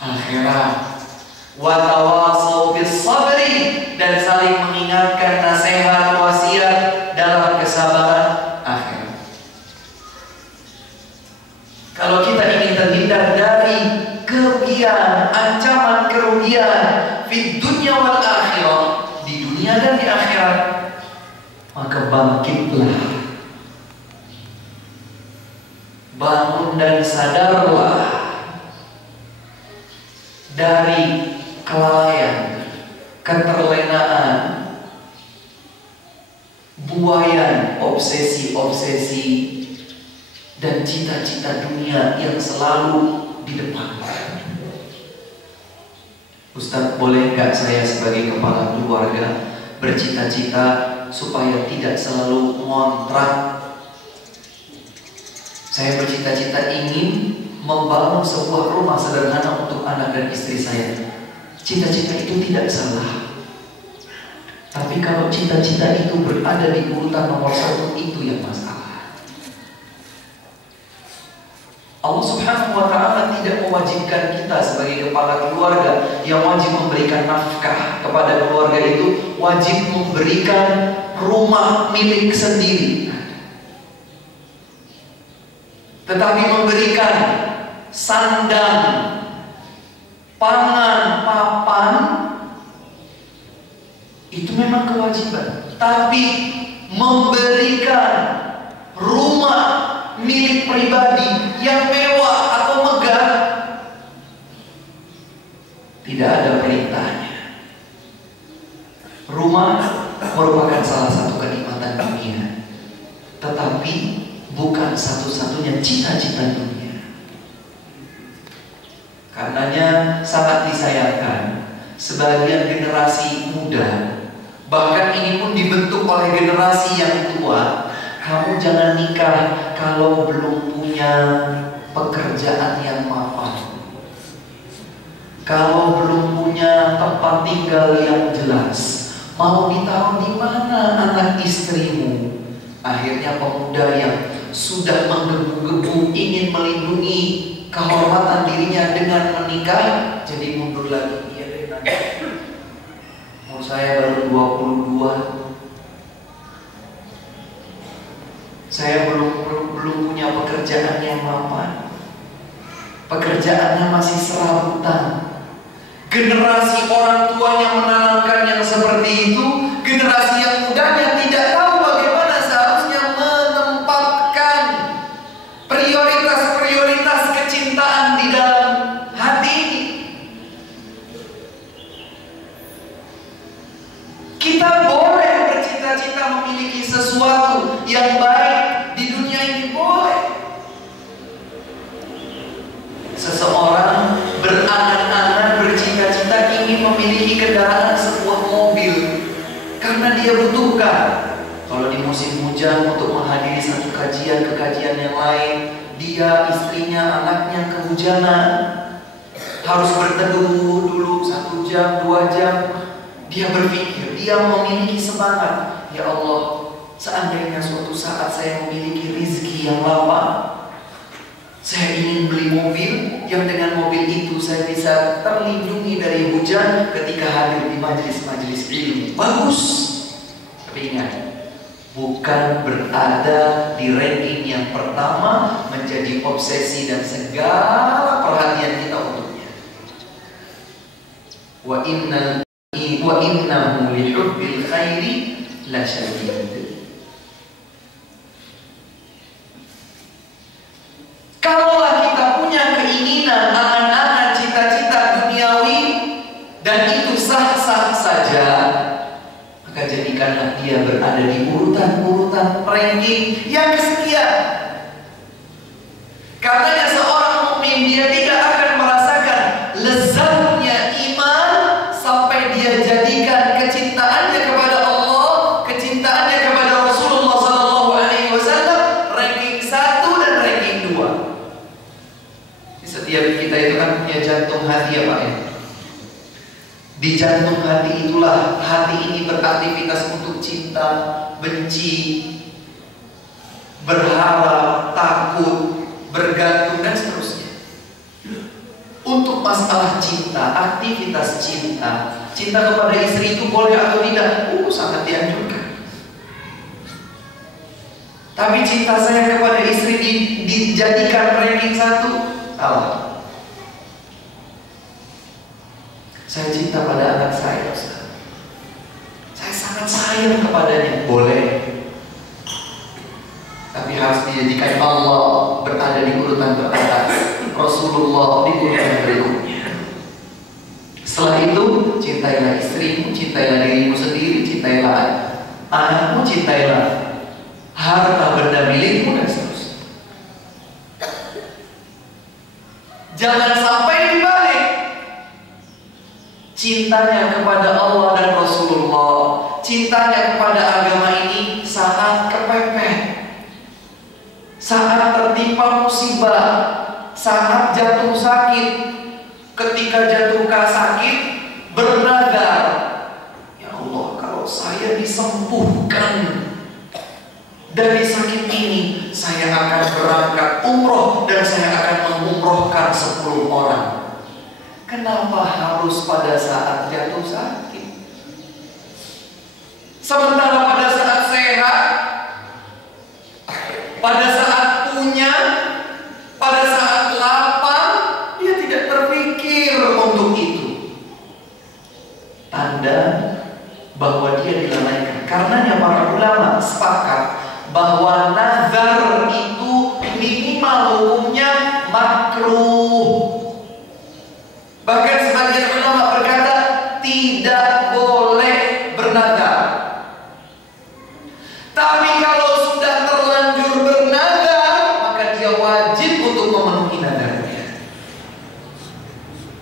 akhirat. Wa tawasau bis sabri, dan saling mengingatkan nasihat wasiat dalam kesabaran akhirat. Kalau kita ingin terhindar dari kerugian, ancaman kerugian di dunia wal akhirah, di dunia dan di akhirat, maka bangkitlah, bangun dan sadarlah dari kelalaian, keterlenaan, buayan obsesi-obsesi dan cita-cita dunia yang selalu di depan. Ustaz, boleh nggak saya sebagai kepala keluarga bercita-cita supaya tidak selalu ngontrak? Saya bercita-cita ingin membangun sebuah rumah sederhana untuk anak dan istri saya. Cita-cita itu tidak salah, tapi kalau cita-cita itu berada di urutan nomor 1, itu yang masalah. Allah Subhanahu wa ta'ala tidak mewajibkan kita sebagai kepala keluarga yang wajib memberikan nafkah kepada keluarga itu wajib memberikan rumah milik sendiri, tetapi memberikan sandang, pangan, papan itu memang kewajiban. Tapi memberikan rumah milik pribadi yang mewah atau megah, tidak ada perintahnya. Rumah merupakan salah satu kenikmatan dunia, tetapi bukan satu-satunya cita-cita dunia. Karenanya sangat disayangkan sebagian generasi muda, bahkan ini pun dibentuk oleh generasi yang tua. Kamu jangan nikah kalau belum punya pekerjaan yang mapan, kalau belum punya tempat tinggal yang jelas. Mau ditaruh di mana anak istrimu? Akhirnya pemuda yang sudah menggebu-gebu ingin melindungi kehormatan dirinya dengan menikah, jadi mundur lagi. Iya deh, nanti umur saya baru 22, saya belum punya pekerjaan yang mapan, pekerjaannya masih serabutan. Generasi orang tuanya menanamkan yang seperti itu, generasi yang mudanya tidak tahu bagaimana seharusnya menempatkan prioritas-prioritas kecintaan di dalam hati ini. Kita boleh bercita-cita memiliki sesuatu yang baik di dunia ini, boleh. Seseorang berangan-angan bercita-cita ingin memiliki kendaraan sebuah mobil karena dia butuhkan. Kalau di musim hujan untuk menghadiri satu kajian ke kajian yang lain, dia, istrinya, anaknya kehujanan, harus berteduh dulu 1 jam, 2 jam. Dia berpikir, dia memiliki semangat, ya Allah, seandainya suatu saat saya memiliki rizki yang lapang, saya ingin beli mobil yang dengan mobil itu saya bisa terlindungi dari hujan ketika hadir di majelis-majelis ilmu. Bagus. Tapi ingat, bukan berada di ranking yang pertama menjadi obsesi dan segala perhatian kita untuknya. Wa innahu li hubbil khairi la syadid. Kalaulah kita punya keinginan, angan-angan, cita-cita duniawi dan itu sah-sah saja, maka jadikanlah dia berada di urutan-urutan ranking yang kesekian. Karenanya seorang mukmin dia tidak akan merasakan lezatnya iman sampai dia jadikan kecintaannya kepada Allah, kecintaannya kepada Rasulullah SAW ranking 1 dan ranking 2. Setiap kita itu kan punya jantung hati ya Pak ya. Di jantung hati itulah hati ini beraktivitas untuk cinta, benci, berharap, takut, bergantung dan seterusnya. Untuk masalah cinta, aktivitas cinta, cinta kepada istri itu boleh atau tidak? Sangat dianjurkan. Tapi cinta saya kepada istri dijadikan ranking 1. Salah. Saya cinta pada anak saya, Ustaz. Saya sangat sayang kepadanya. Boleh. Tapi harus dijadikan Allah berada di urutan teratas, Rasulullah di urutan berikutnya. Setelah itu, cintailah istrimu, cintailah dirimu sendiri, cintailah anakmu, cintailah harta benda milikmu dan seterusnya. Jangan sampai dibalik. Cintanya kepada Allah dan Rasulullah, cintanya kepada agama ini saat kepepet, saat tertimpa musibah, saat jatuh sakit. Ketika jatuh sakit, bernadar, ya Allah, kalau saya disembuhkan dari sakit ini, saya akan berangkat umroh dan saya akan mengumrohkan 10 orang. Kenapa harus pada saat jatuh sakit? Sementara pada saat sehat, pada saat punya, pada saat lapang, dia tidak terpikir untuk itu. Tanda bahwa dia dilalaikan. Karenanya para ulama sepakat bahwa nazar itu minimal hukumnya makruh. Bahkan sebagian ulama berkata tidak boleh bernazar. Tapi kalau sudah terlanjur bernazar, maka dia wajib untuk memenuhi nazarnya.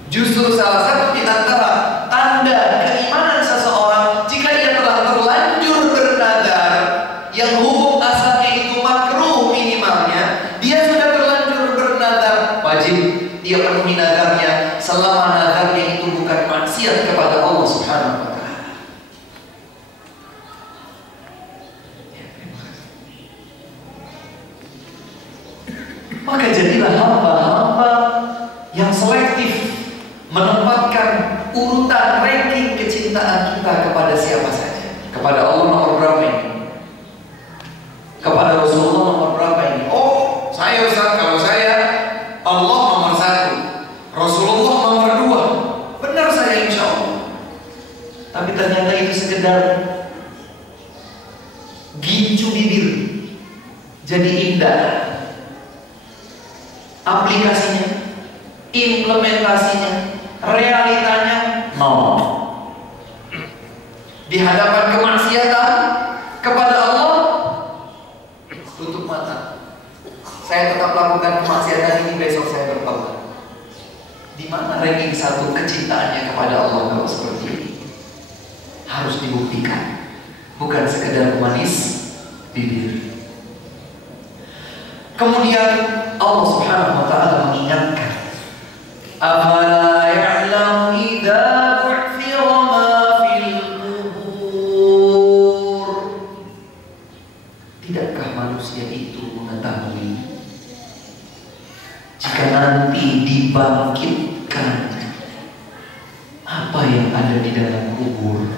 Justru salah satu di antara tanda keimanan seseorang jika dia telah terlanjur bernazar yang hukum asalnya itu makruh minimalnya, dia sudah terlanjur bernazar, wajib dia penuhi nazarnya selama nazarnya itu bukan maksiat kepada Allah Subhanahu wa taala. Maka jadilah hamba-hamba kecintaan kita kepada siapa saja. Kepada Allah nomor berapa ini? Kepada Rasulullah nomor berapa ini? Oh, saya Ustaz, kalau saya Allah nomor 1, Rasulullah nomor 2. Benar saya insya Allah. Tapi ternyata itu sekedar gincu bibir. Jadi indah. Aplikasinya, implementasinya, realitanya nol. Di hadapan kemaksiatan kepada Allah, tutup mata. Saya tetap lakukan kemaksiatan ini, besok saya bertobat. Di mana ranking 1 kecintaannya kepada Allah kalau seperti ini? Harus dibuktikan, bukan sekedar manis bibir. Kemudian Allah Subhanahu wa taala mengingatkan, "Afala ya'lamu idza bu'thira ma fil qubur." Tidakkah manusia itu mengetahui jika nanti dibangkitkan apa yang ada di dalam kubur?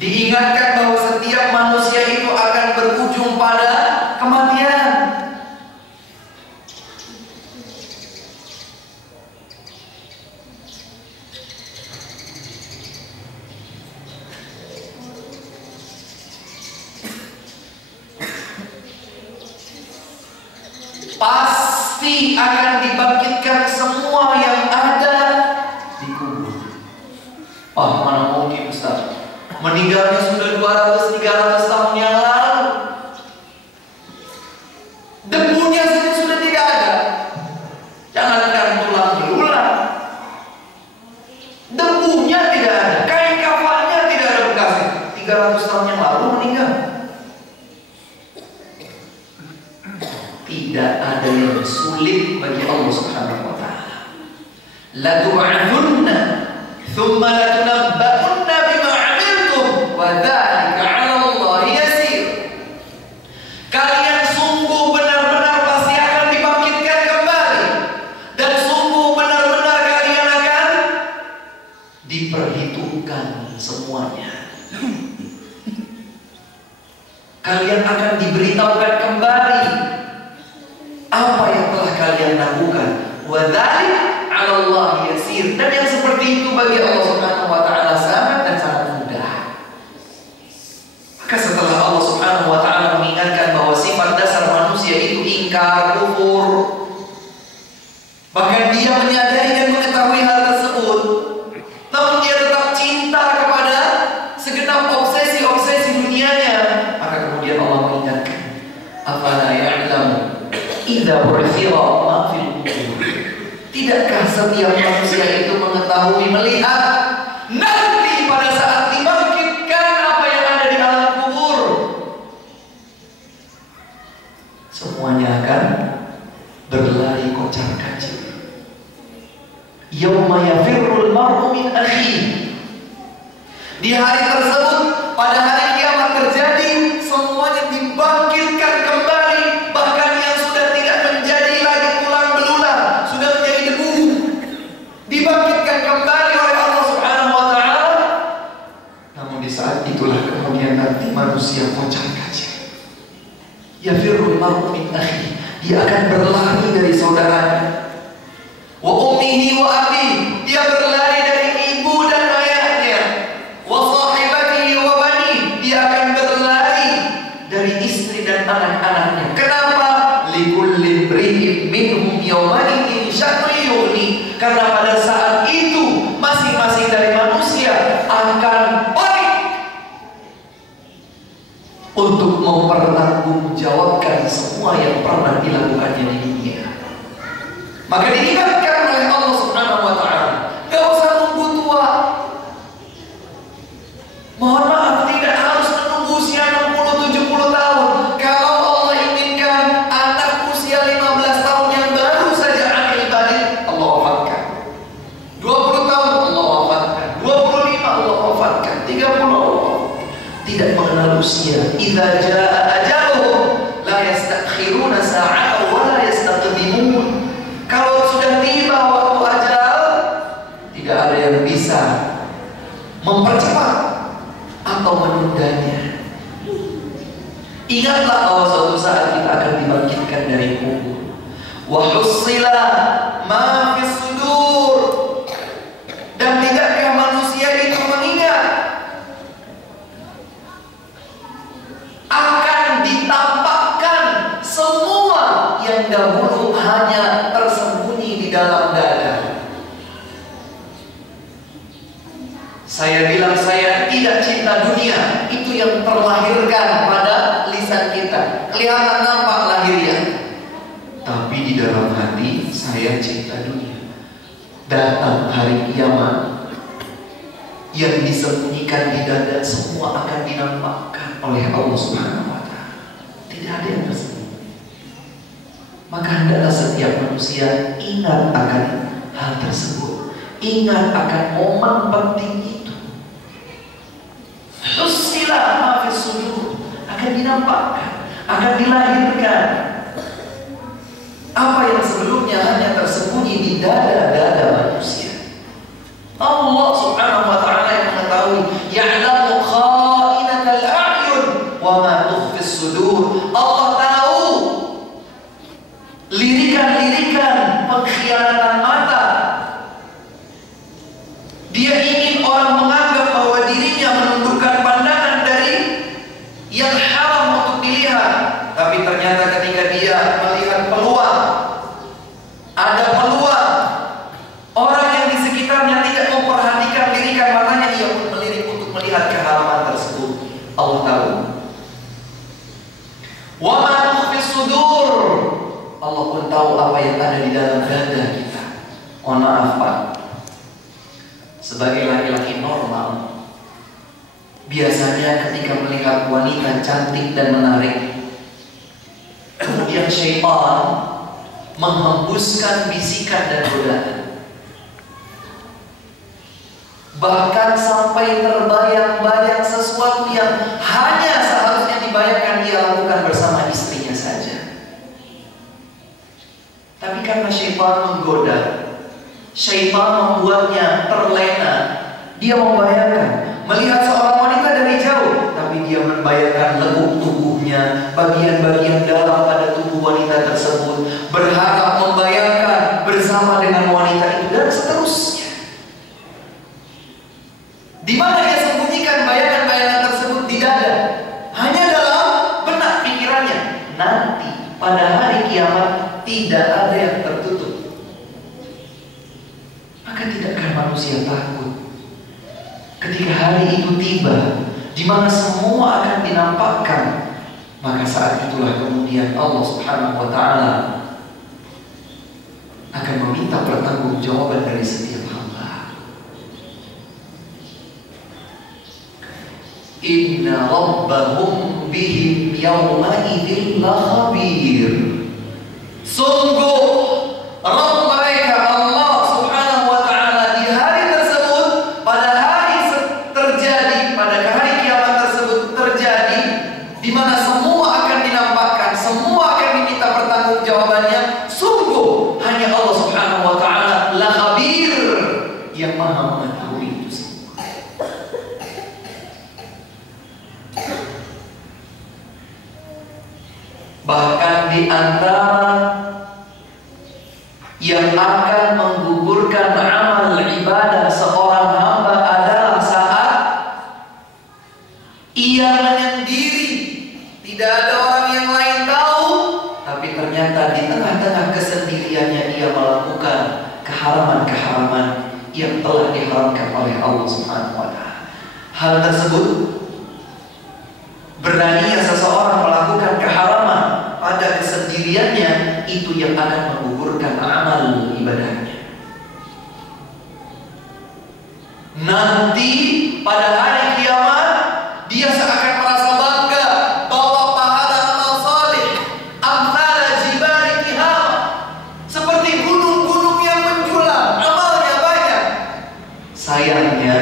Diingatkan bahwa setiap manusia itu akan berujung pada kematian. Pasti akan dibangkitkan semua yang ada di kubur. Wah, mana mungkin Ustaz? Meninggalnya sudah 200-300 tahun yang lalu. Debunya saja sudah tidak ada. Jangankan tulang belulang, debunya tidak ada. Kain kafannya tidak ada bekasnya. 300 tahun yang lalu meninggal. Tidak ada yang sulit bagi Allah Subhanahu wa taala. La tu'adunna thumma la tunabba'unna bima 'amiltum wa dzalika 'ala Allah yasir. Kalian sungguh benar-benar pasti akan dibangkitkan kembali, dan sungguh benar-benar kalian akan diperhitungkan semuanya. Kalian akan diberitahukan kembali apa yang telah kalian lakukan. Wa dzalik 'ala Allah yasir. Dan yang seperti itu bagi Allah Subhanahu wa taala sangat dan sangat mudah. Maka setelah Allah Subhanahu wa taala mengingatkan bahwa sifat dasar manusia itu ingkar, kufur, bahkan dia menyadari dan mengetahui hal tersebut, namun dia tetap cinta kepada segenap obsesi-obsesi dunianya, maka kemudian Allah mengingatkan, afala ya'lamu idza bu'thira ma fil qubur. Tidakkah setiap manusia itu mengetahui, melihat nanti pada saat dibangkitkan apa yang ada di alam kubur, semuanya akan berlari kocar-kacir. Yauma yafirrul mar'u min akhihi. Di hari tersebut, pada hari kiamat terjadi, semuanya dibangkitkan kembali. Bahkan yang sudah tidak menjadi lagi tulang belulang, sudah menjadi debu, dibangkitkan kembali oleh Allah Subhanahu wa taala. Namun di saat itulah kemudian nanti manusia kocar-kacir. Yafirrul mar'u min akhihi. Dia akan berlari dari saudaranya. Wa ummihi wa abi. Dia berlari dari ibu dan ayahnya. Wa sahibatihi wa bani. Dia akan berlari dari istri dan anak-anaknya. Kenapa? Likulli imri'in minhum yawma idzin sya'nun yughni. Karena pada saat itu masing-masing dari manusia akan panik untuk mempertanggungjawabkan semua yang pernah dilakukannya di dunia. Maka diingatkan oleh Allah Subhanahu wa taala, gak usah nunggu tua. Mohon maaf, tidak harus menunggu usia 60-70 tahun. Kalau Allah inginkan anak usia 15 tahun yang baru saja akil balik, Allah wafatkan. 20 tahun Allah wafatkan. 25 Allah wafatkan. 30 Allah tidak mengenal usia. Idza jaa ajaluhum la yastakhiruna sa'atan wa la yastaqdimun. Kalau sudah tiba waktu ajal, tidak ada yang bisa mempercepat atau menundanya. Ingatlah bahwa suatu saat kita akan dibangkitkan dari kubur. Wa hussila ma fis sudur. Dan tidakkah manusia itu mengingat akan ditampakkan semua yang dahulu hanya tersembunyi di dalam dada. Saya bilang saya tidak cinta dunia, itu yang terlahirkan pada lisan kita, kelihatan nampak lahiriah. Tapi di dalam hati saya cinta dunia. Datang hari kiamat, yang disembunyikan di dada semua akan dinampakkan oleh Allah Subhanahu wa Ta'ala. Tidak ada yang tersembunyi. Maka hendaklah setiap manusia ingat akan hal tersebut, ingat akan momen penting itu. Hussila ma fis sudur, akan dinampakkan, akan dilahirkan apa yang sebelumnya hanya tersembunyi di dada-dada manusia. Allah Subhanahu wa Ta'ala yang mengetahui, ya'lamu kha'inatal a'yun wa ma tukhfis sudur. Allah tahu lirikan-lirikan pengkhianatan mata. Dia ingin orang menganggap bahwa dirinya menundukkan pandangan dari yang haram untuk dilihat, tapi ternyata ketika dia melihat peluang, ada peluang, orang yang di sekitarnya tidak memperhatikan lirikan matanya, ia pun melirik untuk melihat keharaman tersebut. Allah tahu. Wa ma tukhfis sudur, Allah pun tahu apa yang ada di dalam dada kita. Mohon maaf Pak, sebagai laki-laki normal, biasanya ketika melihat wanita cantik dan menarik, kemudian syaitan menghembuskan bisikan dan godaan, bahkan sampai terbayang-bayang sesuatu yang hanya seharusnya dibayangkan dia lakukan bersama istrinya saja. Tapi karena syaitan menggoda, syaitan membuatnya terlena, dia membayangkan melihat seorang wanita dari jauh, tapi dia membayangkan lekuk tubuhnya, bagian-bagian dalam pada tubuh wanita tersebut, berharap membayangkan bersama dengan wanita itu, dan seterusnya. Di mana dia sembunyikan bayangan-bayangan tersebut? Di dada, hanya dalam benak pikirannya. Nanti pada hari kiamat tidak ada yang tertutup. Maka tidakkah manusia takut ketika hari itu tiba, di mana semua akan dinampakkan? Maka saat itulah kemudian Allah Subhanahu wa Ta'ala akan meminta pertanggungjawaban dari setiap hamba. Inna rabbahum bihim yawma idzin lakhabir. Sungguh Rabb mereka Allah Subhanahu wa Ta'ala di hari tersebut, pada hari terjadi, pada hari kiamat tersebut terjadi, di mana semua akan dinampakkan, semua akan diminta pertanggungjawabannya. Sungguh hanya Allah Subhanahu wa Ta'ala la khabir, yang maha mengetahui itu semua. Bahkan di antara yang akan menggugurkan amal ibadah seorang hamba adalah saat ia menyendiri, tidak ada orang yang lain tahu, tapi ternyata di tengah-tengah kesendiriannya ia melakukan keharaman-keharaman yang telah diharamkan oleh Allah Subhanahu wa Ta'ala. Hal tersebut, beraninya seseorang melakukan keharaman pada kesendiriannya, itu yang akan menggugurkan amal ibadahnya. Nanti pada hari kiamat dia seakan merasa bangga bahwa pahala amal saleh amsal jibali tiham, seperti gunung-gunung yang menjulang, amalnya banyak. Sayangnya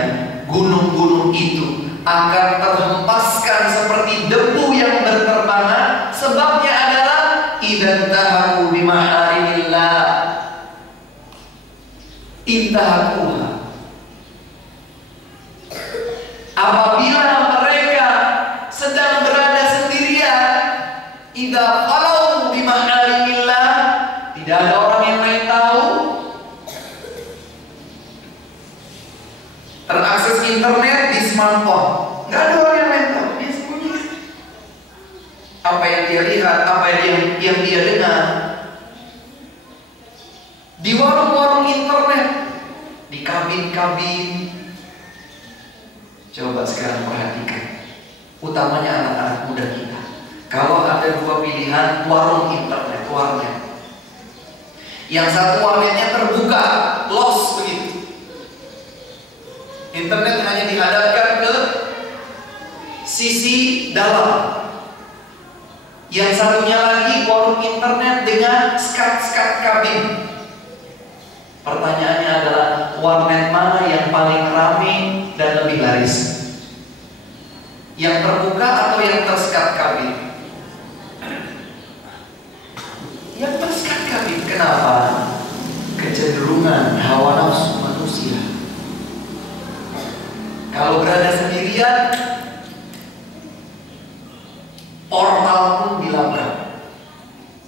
gunung-gunung itu akan terhempaskan seperti debu yang berterbangan. Sebabnya adalah idzan tahaku bimaharimillah intahakuha. apabila mereka sedang berada sendirian, idza qalau bi maharimillah, tidak ada orang yang lain tahu. Terakses internet di smartphone, nggak ada orang yang lain tahu. Dia sembunyi. Apa yang dia lihat, apa yang dia dengar di warung-warung internet, di kabin-kabin. Coba sekarang perhatikan, utamanya anak-anak muda kita. Kalau ada dua pilihan warung internet, warnet. Yang satu warnetnya terbuka, los begitu. Internet hanya dihadapkan ke sisi dalam. Yang satunya lagi warung internet dengan skat-skat kabin. Pertanyaannya adalah, warnet mana yang paling ramai dan lebih laris? Yang terbuka atau yang tersekat kabin? Yang tersekat kabin. Kenapa? Kecenderungan hawa nafsu manusia. Kalau berada sendirian, portal pun dilabrak.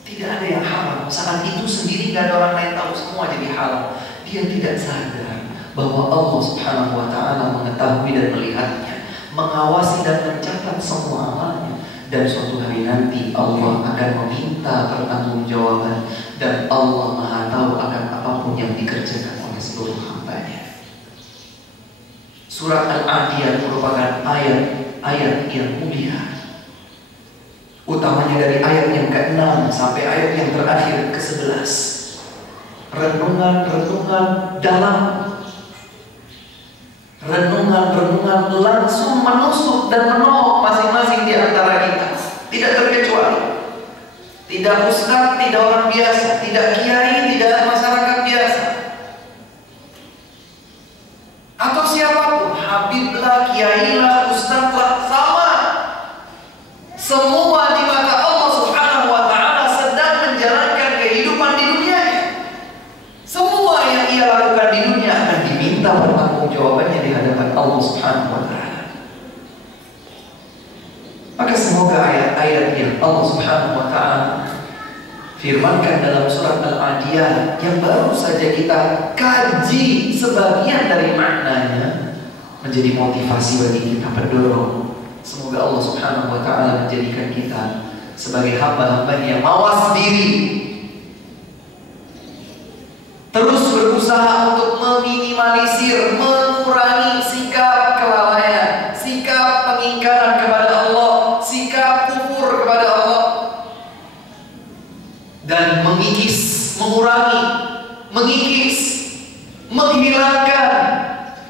Tidak ada yang haram. Saat itu sendiri gak ada orang lain tahu, semua jadi halal. Dia tidak sadar bahwa Allah Subhanahu wa ta'ala mengetahui dan melihatnya, mengawasi dan mencatat semua amalnya. Dan suatu hari nanti Allah akan meminta pertanggungjawaban, dan Allah Maha tahu akan apapun yang dikerjakan oleh seluruh hambanya. Surat Al-Adiyat merupakan ayat yang mulia. Utamanya dari ayat yang ke-6 sampai ayat yang terakhir ke-11. Renungan-renungan dalam, renungan-renungan langsung menusuk dan menohok masing-masing di antara kita. Tidak terkecuali. Tidak ustaz, tidak orang biasa, tidak kiai, tidak masyarakat biasa, atau siapapun, habib lah, kiai lah, ustaz lah, sama. Semua di mata Allah Subhanahu wa ta'ala sedang menjalankan kehidupan di dunianya. Semua yang ia lakukan di dunia akan diminta pertanggungjawabannya di hadapan Allah Subhanahu wa ta'ala. Maka semoga ayat-ayat yang Allah Subhanahu wa ta'ala firmankan dalam surat Al-Adiyat yang baru saja kita kaji sebagian dari maknanya menjadi motivasi bagi kita, pendorong. Semoga Allah Subhanahu wa ta'ala menjadikan kita sebagai hamba-hambanya yang mawas diri, terus berusaha untuk meminimalisir, mengurangi sikap kelalaian, sikap pengingkaran kepada Allah, sikap kufur kepada Allah, dan mengikis, mengurangi, mengikis, menghilangkan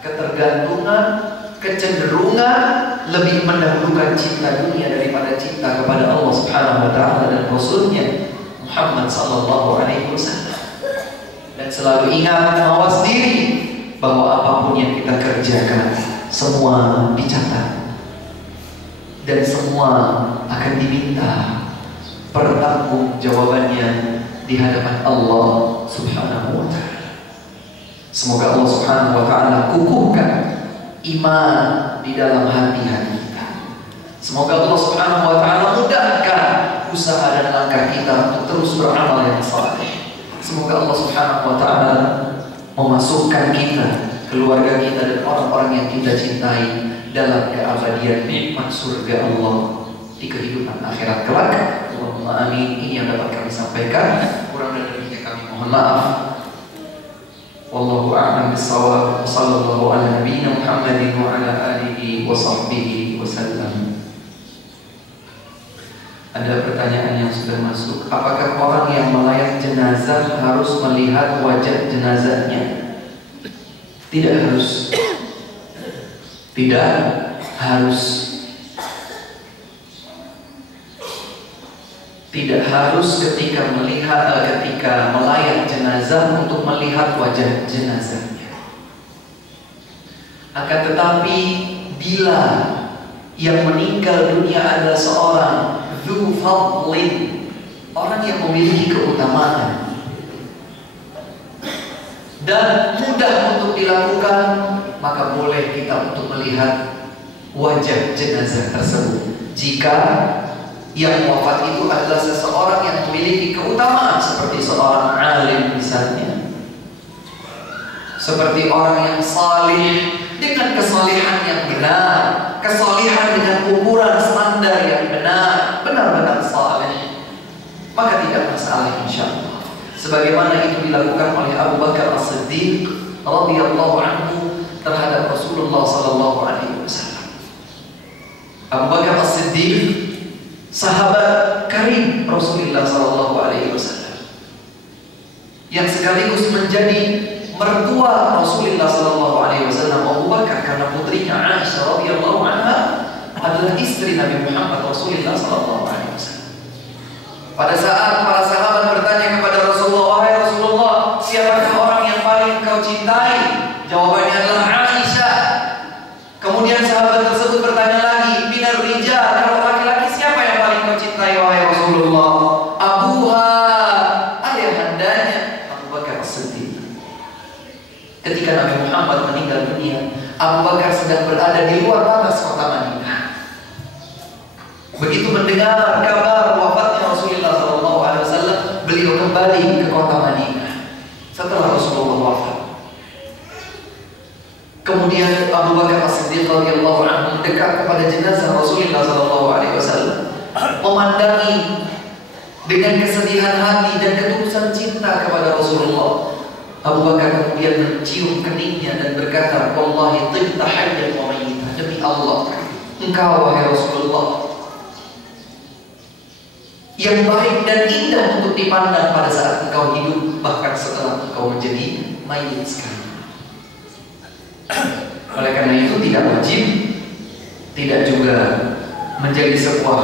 ketergantungan, kecenderungan lebih mendahulukan cinta dunia daripada cinta kepada Allah Subhanahu wa ta'ala dan Rasulnya Muhammad sallallahu alaihi wasallam. Dan selalu ingat, mawas diri bahwa apapun yang kita kerjakan semua dicatat dan semua akan diminta pertanggungjawabannya di hadapan Allah Subhanahu wa ta'ala. Semoga Allah Subhanahu wa ta'ala kukuhkan iman di dalam hati-hati kita. Semoga Allah Subhanahu wa ta'ala mudahkan usaha dan langkah kita untuk terus beramal yang saleh. Semoga Allah Subhanahu wa ta'ala memasukkan kita, keluarga kita dan orang-orang yang kita cintai dalam keabadian nikmat surga Allah di kehidupan akhirat kelak. Allahumma amin. Ini yang dapat kami sampaikan. Kurang dan lebihnya kami mohon maaf. Wallahu a'lam bis-shawab. Sallallahu ala nabiyyina Muhammadin wa ala alihi wa sahbihi wasallam. Ada pertanyaan yang sudah masuk. Apakah orang yang melayat jenazah harus melihat wajah jenazahnya? Tidak harus. Tidak harus. Tidak harus ketika melayat jenazah untuk melihat wajah jenazahnya. Akan tetapi bila yang meninggal dunia adalah seorang dzu fadlin, orang yang memiliki keutamaan dan mudah untuk dilakukan, maka boleh kita untuk melihat wajah jenazah tersebut jika yang wafat itu adalah seseorang yang memiliki keutamaan seperti seorang alim misalnya, seperti orang yang salih dengan kesalihan yang benar, kesalihan dengan ukuran standar yang benar, benar-benar salih, maka tidak masalah insyaallah. Sebagaimana itu dilakukan oleh Abu Bakar As-Siddiq radhiyallahu anhu terhadap Rasulullah sallallahu alaihi wasallam. Abu Bakar As-Siddiq sahabat karim Rasulullah sallallahu alaihi wasallam yang sekaligus menjadi mertua Rasulullah sallallahu alaihi wasallam Abu Bakar, karena putrinya Aisyah radhiyallahu anha adalah istri Nabi Muhammad Rasulullah sallallahu alaihi wasallam. Pada saat para sahabat bertanya kepada Rasulullah, "Wahai Rasulullah, siapakah orang yang paling kau cintai?" Jawabannya adalah Aisyah. Kemudian sahabat tersebut bertanya lagi, "Minar rijal, kalau laki-laki siapa yang paling kau cintai wahai Rasulullah?" "Abuha," ayahandanya, Abu Bakar As-Siddiq. Ketika Nabi Muhammad meninggal dunia, Abu Bakar sedang berada di luar batas kota Madinah. Begitu mendengar kabar wafatnya Rasulullah SAW, beliau kembali ke kota Madinah setelah Rasulullah wafat. Kemudian Abu Bakar As-Siddiq radhiyallahu anhu mendekat kepada jenazah Rasulullah SAW, memandangi dengan kesedihan hati dan ketulusan cinta kepada Rasulullah. Abu Bakar kemudian mencium keningnya dan berkata, "Wallahi tibta hayyan wa mayyitah." Demi Allah, engkau wahai Rasulullah yang baik dan indah untuk dipandang pada saat engkau hidup, bahkan setelah engkau menjadi mayit sekali. Oleh karena itu tidak wajib, tidak juga menjadi sebuah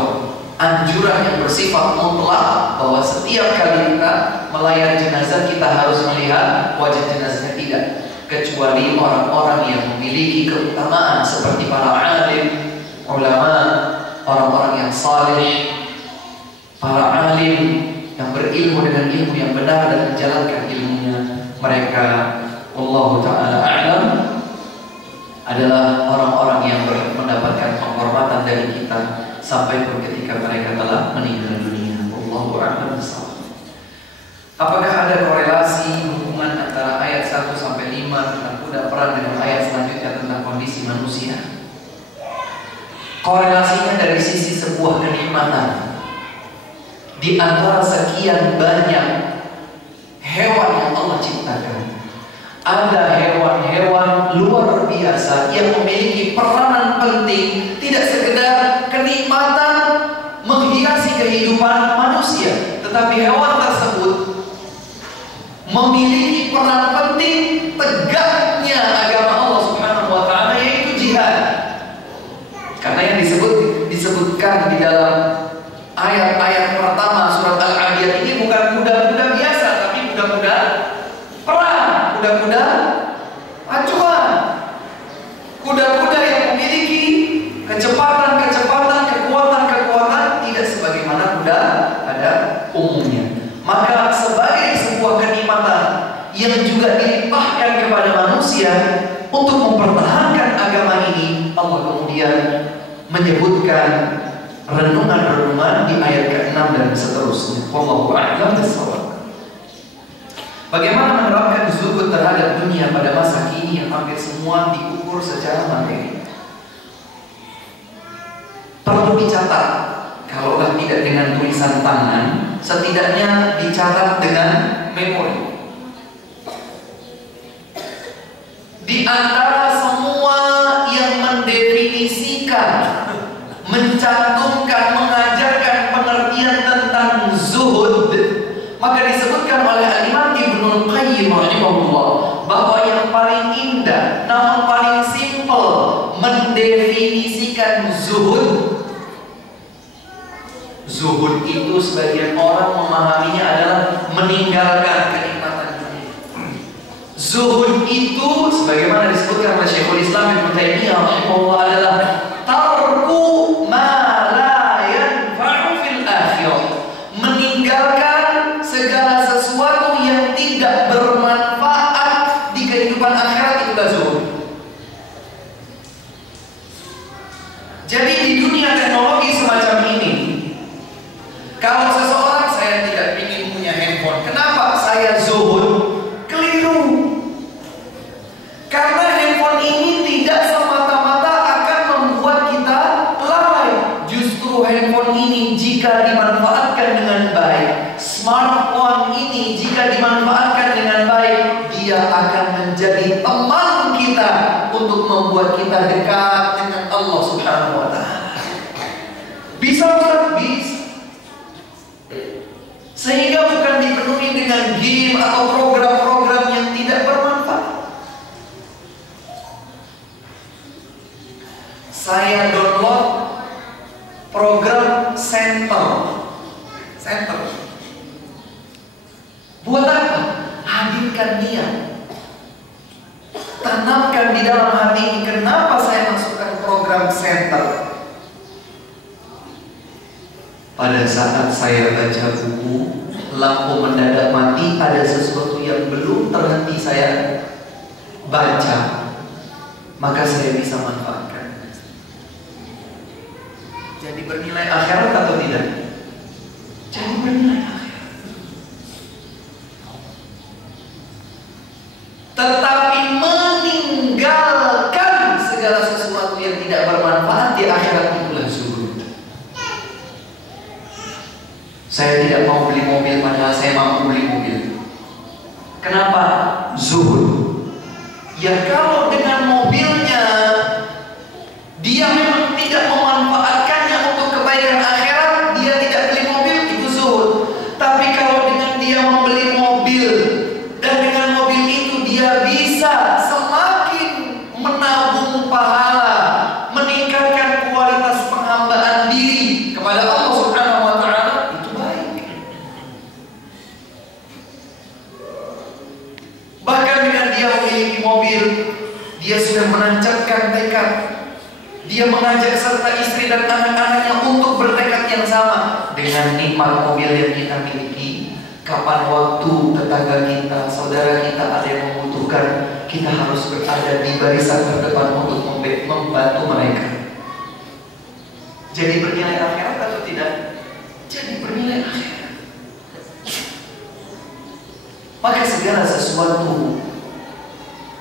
anjuran yang bersifat mutlak bahwa setiap kali kita melayani jenazah kita harus melihat wajah jenazahnya, tidak. Kecuali orang-orang yang memiliki keutamaan seperti para alim, ulama, orang-orang yang saleh, para alim yang berilmu dengan ilmu yang benar dan menjalankan ilmunya, mereka wallahu taala a'lam adalah orang-orang yang mendapatkan penghormatan dari kita sampai pun ketika mereka telah meninggal dunia. Wallahu a'lam bishawab. Apakah ada korelasi hubungan antara ayat 1 sampai 5 tentang kuda perang dengan ayat selanjutnya tentang kondisi manusia? Korelasinya dari sisi sebuah kenikmatan. Di antara sekian banyak hewan yang Allah ciptakan, ada hewan-hewan luar biasa yang memiliki peranan penting, tidak sekedar kenikmatan menghiasi kehidupan manusia, tetapi hewan tersebut memiliki peran penting tegaknya agama Allah Subhanahu wa taala, yaitu jihad. Karena yang disebutkan di dalam ayat-ayat pertama surat Al-Adiyat ini bukan kuda-kuda biasa, tapi kuda-kuda perang, kuda-kuda acuan, kuda-kuda yang memiliki kecepatan, kekuatan tidak sebagaimana kuda pada umumnya. Maka sebagai sebuah kenikmatan yang juga dilimpahkan kepada manusia untuk mempertahankan agama ini, Allah kemudian menyebutkan renungan-renungan di ayat ke-6 dan seterusnya. Wallahu a'lam bishawab. Bagaimana menerapkan zuhud terhadap dunia pada masa kini yang hampir semua diukur secara materi? Perlu dicatat, kalaulah tidak dengan tulisan tangan, setidaknya dicatat dengan memori. Di antara semua yang mendefinisikan, mencantumkan, mengajarkan pengertian tentang zuhud, maka disebutkan oleh Imam Ibnul Qayyim rahimahullah bahwa yang paling indah namun paling simpel mendefinisikan zuhud. Zuhud itu sebagian orang memahaminya adalah meninggalkan kenikmatan dunia. Zuhud itu sebagaimana disebutkan oleh Syekhul Islam Ibnu Taimiyah rahimahullah adalah tarku ma la yanfa'u fil akhirah, meninggalkan segala sesuatu yang tidak bermanfaat di kehidupan akhirat, itulah zuhud. di dunia teknologi semacam ini, kalau seseorang saya tidak ingin punya handphone, kenapa saya zuhud? Keliru. Karena handphone ini tidak semata-mata akan membuat kita lalai. Justru handphone ini jika dimanfaatkan dengan baik, smartphone ini jika dimanfaatkan dengan baik, dia akan menjadi teman kita untuk membuat kita dekat dengan Allah Subhanahu wa Ta'ala. Bisa Ustaz? Bisa. Sehingga bukan dipenuhi dengan game atau program-program yang tidak bermanfaat. Saya download program Center. Buat apa? Hadirkan niat. Tanamkan di dalam hati. Kenapa saya masukkan program Center? Pada saat saya baca buku, lampu mendadak mati, ada sesuatu yang belum terhenti saya baca, maka saya bisa manfaatkan. Jadi bernilai akhirat atau tidak? Jadi bernilai akhirat. Tetapi meninggalkan segala sesuatu yang tidak bermanfaat di akhirat itulah zuhud. Saya tidak mau beli mobil padahal saya mampu beli mobil. Kenapa? Zuhud. Ya kalau dengan mobilnya dia memang tidak memanfaatkannya untuk kebaikan akhirat, dia tidak beli mobil, itu zuhud. Tapi kalau dengan dia membeli mobil dan dengan mobil itu dia bisa semakin menabung pahala, meningkatkan kualitas penghambaan diri kepada Allah Subhanahu wa Ta'ala, bahkan dengan dia memiliki mobil, dia sudah menancapkan tekad. Dia mengajak serta istri dan anak-anaknya untuk bertekad yang sama. Dengan nikmat mobil yang kita miliki, kapan waktu tetangga kita, saudara kita ada yang membutuhkan, kita harus berada di barisan terdepan untuk membantu mereka. Jadi bernilai akhirat atau tidak? Jadi bernilai akhirat. Maka segala sesuatu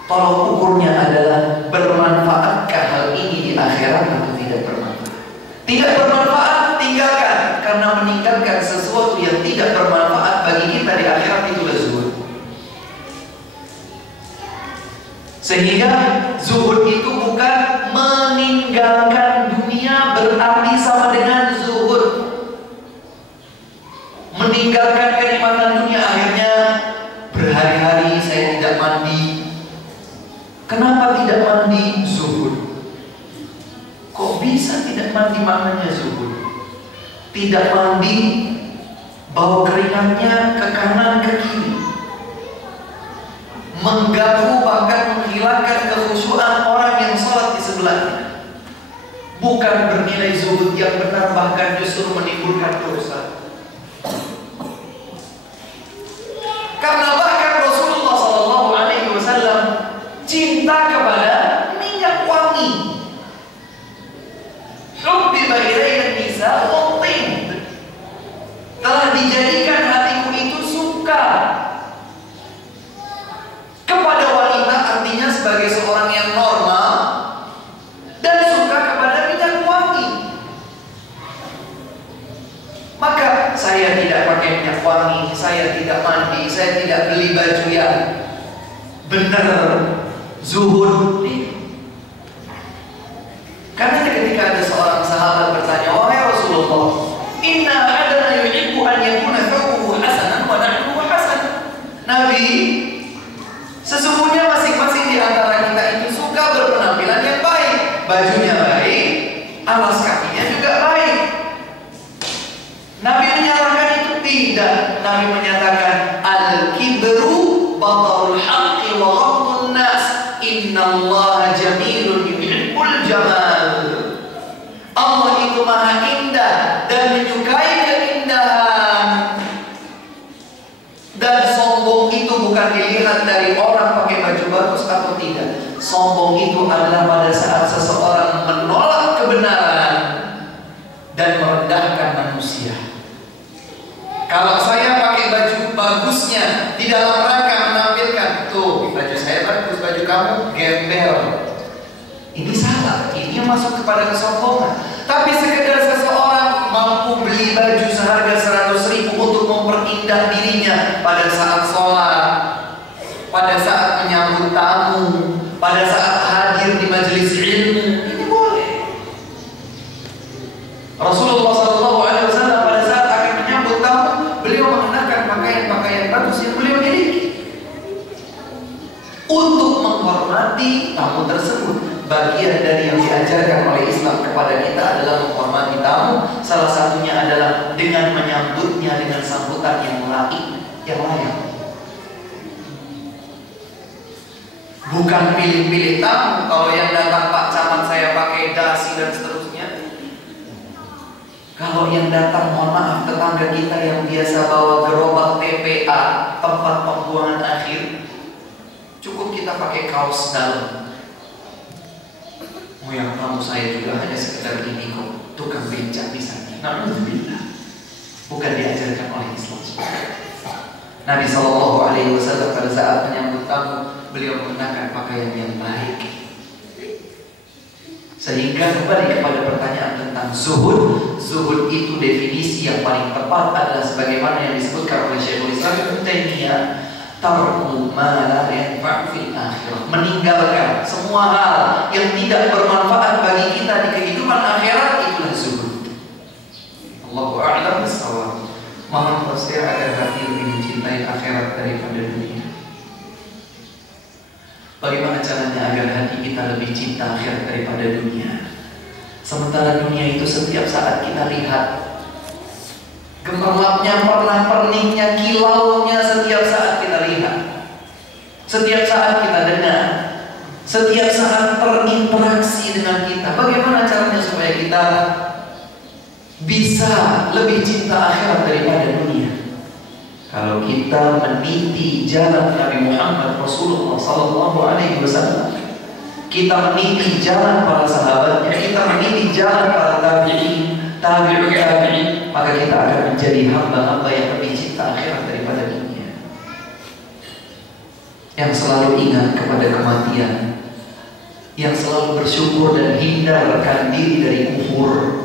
tolak ukurnya adalah bermanfaatkah hal ini di akhirat atau tidak bermanfaat. Tidak bermanfaat, tinggalkan. Karena meninggalkan sesuatu yang tidak bermanfaat bagi kita di akhirat itulah zuhud. Sehingga zuhud itu bukan meninggalkan dunia berarti sama dengan zuhud. Meninggalkan kenikmatan dunia, akhirnya berhari-hari saya tidak mandi. Kenapa tidak mandi? Zuhud. Kok bisa tidak mandi? Maknanya zuhud. Tidak mandi, bau keringatnya ke kanan ke kiri, mengganggu bahkan menghilangkan kekhusyuan orang yang sholat di sebelahnya. Bukan bernilai zuhud yang benar, bahkan justru menimbulkan dosa. Karena bahkan Rasulullah SAW cinta kepada minyak wangi. Hubbiba ilayya nisa wa tin. Telah dijadikan hatiku itu suka kepada wanita, artinya sebagai seorang yang normal, dan suka kepada minyak wangi. Maka saya tidak pakai minyak wangi, saya tidak mandi, saya tidak beli baju yang benar, zuhud. Karena ketika ada seorang sahabat bertanya, wahai Rasulullah, inna adana yuhibbu an yakuna thawbuhu hasanan wa nahnuhu hasan. Nabi, sesungguhnya masing-masing di antara kita itu suka berpenampilan yang baik, bajunya baik, alas kakinya juga baik. Nabi menyatakan itu tidak. Nabi menyatakan al-kibru batarul haqqi wa ghamtun nas. Innallaha jamilun yuhibbul jamal. Allah itu maha indah dan menyukai keindahan. Dan sombong itu bukan dilihat dari orang pakai baju bagus atau tidak. Sombong itu adalah pada saat seseorang menolak kebenaran Kalau saya pakai baju bagusnya di dalam rangka menampilkan, tuh baju saya bagus, baju kamu gembel, ini salah. Ini yang masuk kepada kesombongan. Tapi sekedar seseorang mampu beli baju seharga 100.000 untuk memperindah dirinya pada saat sholat, pada saat menyambut tamu, pada saat hadir di majelis ilmu, ini boleh. Rasulullah SAW pada saat akan menyambut tamu, beliau mengenakan pakaian-pakaian bagus yang beliau miliki untuk menghormati tamu tersebut. Bagian dari yang diajarkan oleh Islam kepada kita adalah menghormati tamu. Salah satunya adalah dengan menyambutnya dengan sambutan yang layak. Bukan pilih-pilih tamu. Kalau yang datang Pak Camat saya pakai dasi dan seterusnya. Kalau yang datang, mohon maaf, tetangga kita yang biasa bawa gerobak TPA, tempat pembuangan akhir, cukup kita pakai kaos dalam. Yang tamu saya juga hanya sekedar ini kok, tukang becak misalnya. Alhamdulillah, bukan diajarkan oleh Islam. Nabi SAW pada saat menyambut tamu, beliau mengenakan pakaian yang baik. Sehingga kembali kepada pertanyaan tentang zuhud. Zuhud itu definisi yang paling tepat adalah sebagaimana yang disebutkan oleh Syekhul Islam Ibnu Taimiyah, tarku ma la yanfa'u fil akhirah, meninggalkan semua hal yang tidak bermanfaat bagi kita di kehidupan akhirat, itulah zuhud. Allahu a'lam bissawab. Mohon bersedia agar hati lebih mencintai akhirat daripada dunia. Bagaimana caranya agar hati kita lebih cinta akhirat daripada dunia? Sementara dunia itu setiap saat kita lihat gemerlapnya, pernak-perniknya, kilaunya, setiap saat kita lihat, setiap saat kita dengar, setiap saat terinteraksi dengan kita. Bagaimana caranya supaya kita bisa lebih cinta akhirat daripada dunia? Kalau kita meniti jalan Nabi Muhammad Rasulullah SAW, kita meniti jalan para sahabatnya, kita meniti jalan para tabi'in, tabi'ut tabi'in, maka kita akan menjadi hamba-hamba yang lebih cinta akhirat daripada dunia, yang selalu ingat kepada kematian, yang selalu bersyukur dan hindarkan diri dari kufur,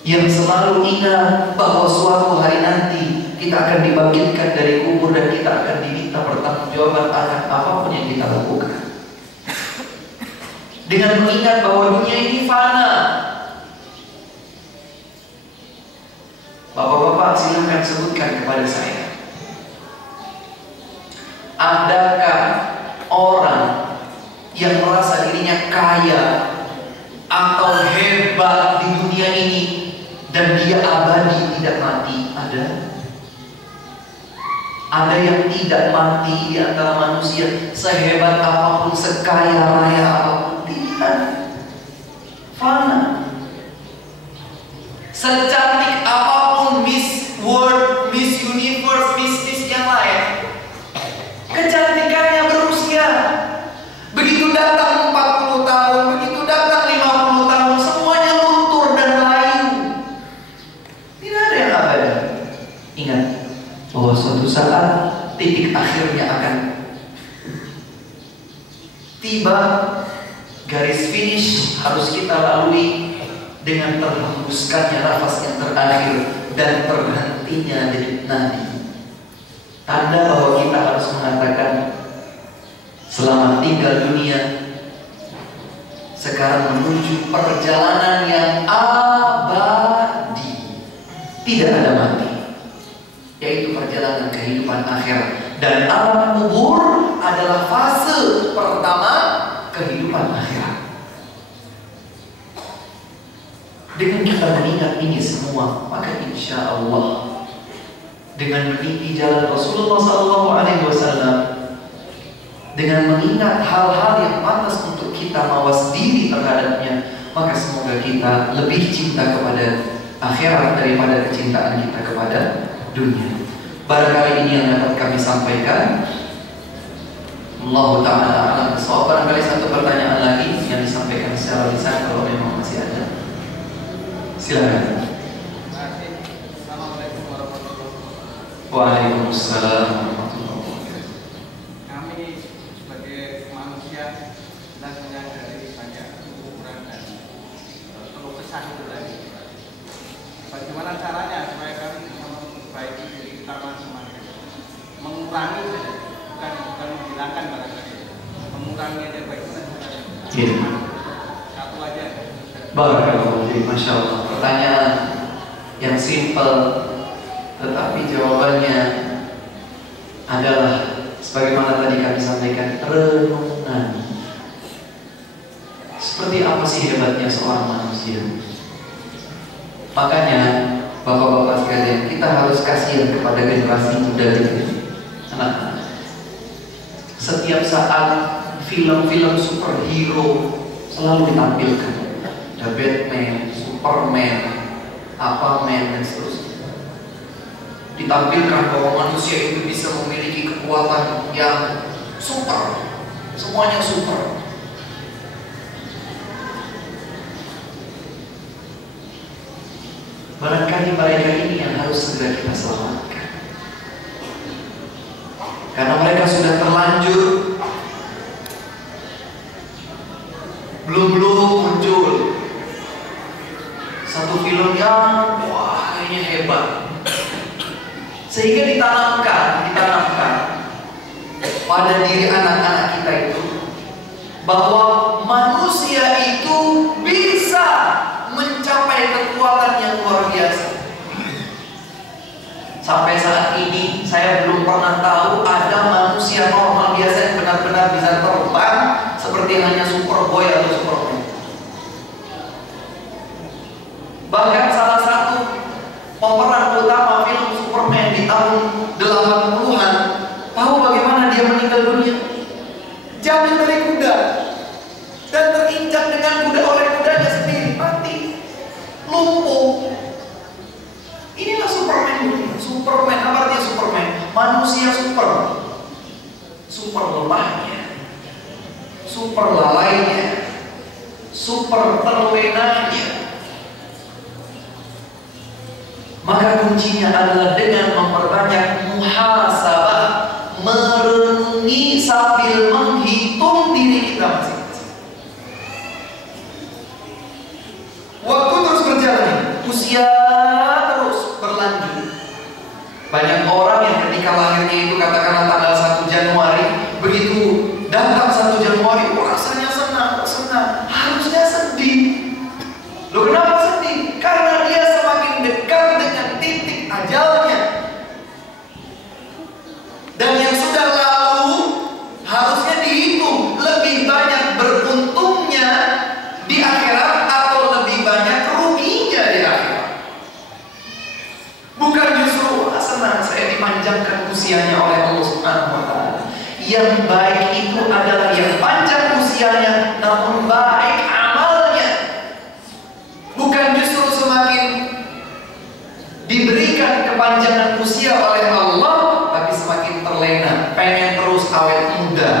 yang selalu ingat bahwa suatu hari nanti kita akan dibangkitkan dari kubur dan kita akan diminta pertanggungjawaban akan apapun yang kita lakukan. Dengan mengingat bahwa dunia ini fana. Bapak-bapak silakan sebutkan kepada saya, adakah orang yang merasa dirinya kaya atau hebat di dunia ini dan dia abadi tidak mati? Ada yang tidak mati di antara manusia, sehebat apapun, sekaya raya apapun, tidak, fana. Secantik apapun Miss World, Miss Universe, Miss yang lain, kecantikannya berusia. Begitu datang 40 tahun, begitu datang 50 tahun, semuanya luntur dan layu. Tidak ada yang abadi. Ingat bahwa suatu saat titik akhirnya akan tiba, garis finish harus kita lalui dengan terhembuskannya nafas yang terakhir dan terhentinya denyut nadi. Tanda bahwa kita harus mengatakan, selamat tinggal dunia, sekarang menuju perjalanan yang abadi, tidak ada mati, yaitu perjalanan kehidupan akhirat. Dan alam kubur adalah fase pertama kehidupan akhirat. Dengan kita mengingat ini semua, maka insya Allah dengan meniti jalan Rasulullah SAW, dengan mengingat hal-hal yang pantas untuk kita mawas diri terhadapnya, maka semoga kita lebih cinta kepada akhirat daripada kecintaan kita kepada dunia. Barangkali ini yang dapat kami sampaikan. Allah Ta'ala a'lam bishawab. Barangkali satu pertanyaan lagi yang disampaikan secara lisan, kalau memang masih ada, silakan. Waalaikumsalam warahmatullahi wabarakatuh. Kami sebagai manusia jelas menyadari banyak kekurangan dan keluh kesah itu tadi. Bagaimana caranya supaya kami bisa memperbaiki diri kita masing-masing? Mengurangi saja, bukan menghilangkan barangkali. Mengurangi aja bagaimana caranya? Iya. Satu aja. Barakallahu fiik. Masya Allah. Pertanyaan yang simpel, tetapi jawabannya adalah sebagaimana tadi kami sampaikan, renungan. Seperti apa sih hebatnya seorang manusia? Makanya bapak-bapak sekalian, kita harus kasihan kepada generasi muda ini. Anak-anak, setiap saat film-film superhero selalu ditampilkan. Ada Batman, Superman, Aquaman, dan seterusnya. Ditampilkan bahwa manusia itu bisa memiliki kekuatan yang super, semuanya super. Barangkali mereka ini yang harus segera kita selamatkan, karena mereka sudah terlanjur belum muncul satu film yang wah kayaknya hebat, sehingga ditanamkan pada diri anak-anak kita itu bahwa manusia itu bisa mencapai kekuatan yang luar biasa. Sampai saat ini saya belum pernah tahu ada manusia normal biasa yang benar-benar bisa terbang seperti hanya Superboy atau Superman. Bahkan salah satu pemeran utama film Superman di tahun 80-an, tahu bagaimana dia meninggal dunia? Jatuh dari kuda dan terinjak dengan kuda oleh kudanya sendiri, mati, lumpuh. Inilah Superman dunia. Superman, apa artinya Superman? Manusia super, super lemahnya, super lalainya, super terlenanya. Maka kuncinya adalah dengan memperbanyak muhasabah, merenungi sambil menghitung diri kita masing-masing. Waktu terus berjalan, usia terus berlanjut. Banyak orang yang ketika lahirnya itu katakanlah tanggal 1 Januari, begitu datang 1 Januari, rasanya senang, harusnya sedih. Loh kenapa sedih? Karena dia semakin dekat dengan titik ajalnya. Dan yang sudah lalu harusnya dihitung lebih banyak beruntungnya di akhirat atau lebih banyak ruginya di akhirat. Bukan justru senang saya dipanjangkan usianya oleh Allah Subhanahu wa taala. Yang baik itu adalah yang panjang usianya namun baik amalnya. Bukan justru semakin diberikan kepanjangan usia oleh Allah, tapi semakin terlena, pengen terus awet muda.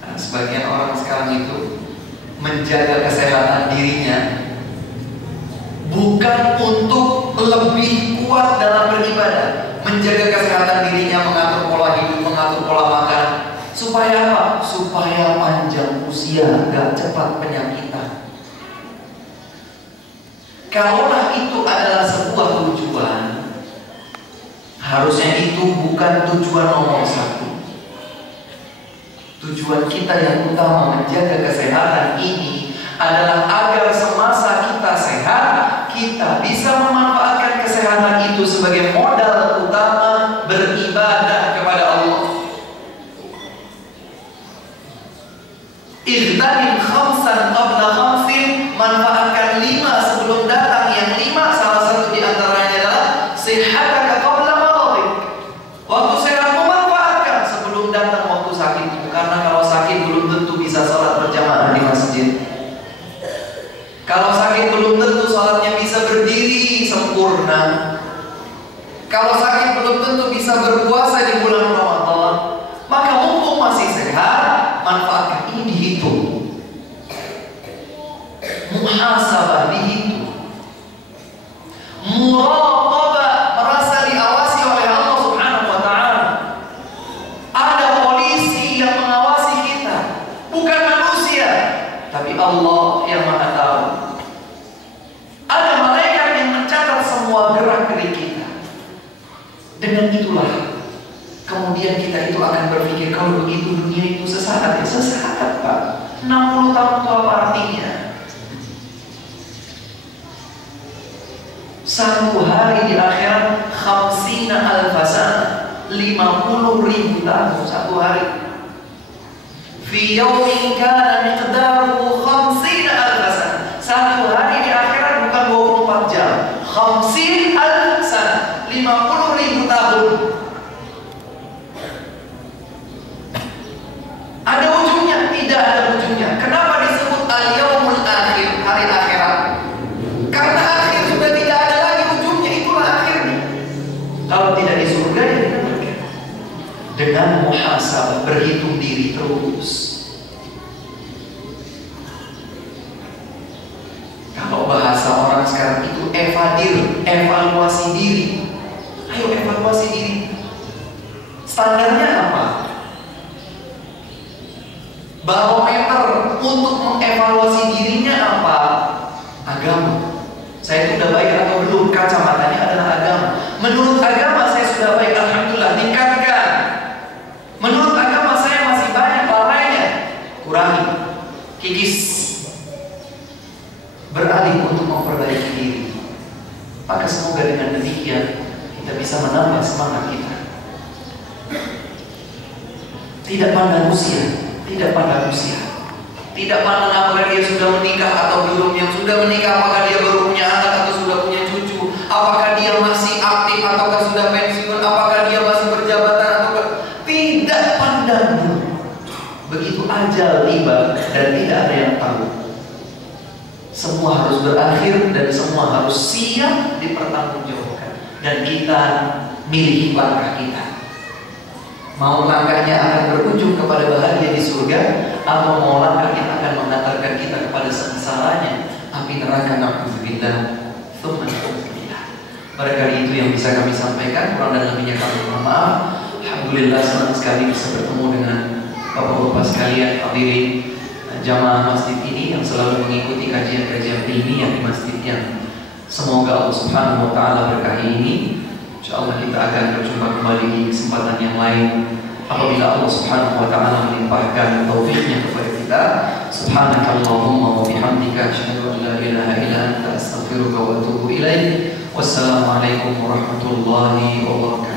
Nah, sebagian orang sekarang itu menjaga kesehatan dirinya bukan untuk lebih kuat dalam beribadah, menjaga kesehatan dirinya, mengatur pola hidup, mengatur pola makan. Supaya apa? Supaya panjang usia, gak cepat penyakitan. Kalaulah itu adalah sebuah tujuan, harusnya itu bukan tujuan nomor 1. Tujuan kita yang utama menjaga kesehatan ini adalah agar semasa kita sehat, kita bisa memanfaatkan kesehatan itu sebagai modal utama beribadah kepada Allah. Igtanim khamsan qabla khamsin, manfaatkan 5 sebelum datang yang 5. Salah satu di antaranya adalah sihataka qabla maradik. Waktu sehat memanfaatkan sebelum datang waktu sakit. Karena kalau sakit belum tentu bisa sholat berjamaah di masjid. Kalau sakit belum tentu sholatnya bisa berdiri sempurna. Kalau sakit belum tentu bisa berpuasa di bulan Ramadan. Maka mumpung masih sehat, manfaatkan. Ini dihitung. muhasabah, dihitung. Muraqabah, merasa diawasi oleh Allah Subhanahu wa Ta'ala. Ada polisi yang mengawasi kita, bukan manusia, tapi Allah yang Maha Tahu. Ada malaikat yang mencatat semua gerak-gerik kita. Dengan itulah kemudian kita itu akan berpikir, kalau begitu dunia itu sesaat, ya sesaat Pak. 60 tahun itu apa artinya? Satu hari di akhirat 50.000 sana, 50.000 tahun satu hari. Fi yaumin kana miqdaruhu 50.000 sana. Satu hari di akhirat bukan 24 jam, 50.000 sana, 50.000 tahun. Ada ujungnya? Tidak ada ujungnya. Kenapa disebut al-yaumul akhir, hari akhirat? Karena akhir sudah tidak ada lagi ujungnya, itulah akhirnya. Kalau tidak di surga, ya di neraka. Dengan muhasabah, berhitung diri terus. Kalau bahasa orang sekarang itu evadir, evaluasi diri. Ayo evaluasi diri. Standarnya apa? Barometer untuk mengevaluasi dirinya apa? Agama. Saya itu sudah baik atau belum? Kacamatanya adalah agama. Menurut agama saya sudah baik, alhamdulillah, tingkatkan. Menurut agama saya masih banyak lalainya, kurangi, kikis. Beralih untuk memperbaiki diri. Maka semoga dengan demikian kita bisa menambah semangat kita. Tidak pandang usia. Tidak pandang usia, tidak pandang apakah dia sudah menikah atau belum. Yang sudah menikah apakah dia baru punya anak atau sudah punya cucu, apakah dia masih aktif ataukah sudah pensiun, apakah dia masih berjabatan ataukah tidak pandang. Begitu ajal tiba dan tidak ada yang tahu. Semua harus berakhir dan semua harus siap dipertanggungjawabkan. Dan kita milih langkah kita. Mau langkahnya akan berujung kepada bahagia di surga, atau mau langkahnya akan mengantarkan kita kepada sengsaranya api neraka, na'udzubillah, tsumma na'udzubillah. Barangkali itu yang bisa kami sampaikan, kurang dan lebihnya kami mohon maaf. Alhamdulillah senang sekali bisa bertemu dengan Bapak-bapak sekalian hadirin jamaah masjid ini yang selalu mengikuti kajian-kajian ilmiah di masjid yang semoga Allah Subhanahu wa Ta'ala berkahi ini. InsyaAllah kita akan berjumpa kembali di kesempatan yang lain apabila Allah Subhanahu wa Ta'ala melimpahkan taufiknya kepada kita. Subhanakallahumma wa bihamdika asyhadu an la ilaha illa anta astaghfiruka wa atubu ilaik. Wassalamualaikum warahmatullahi wabarakatuh.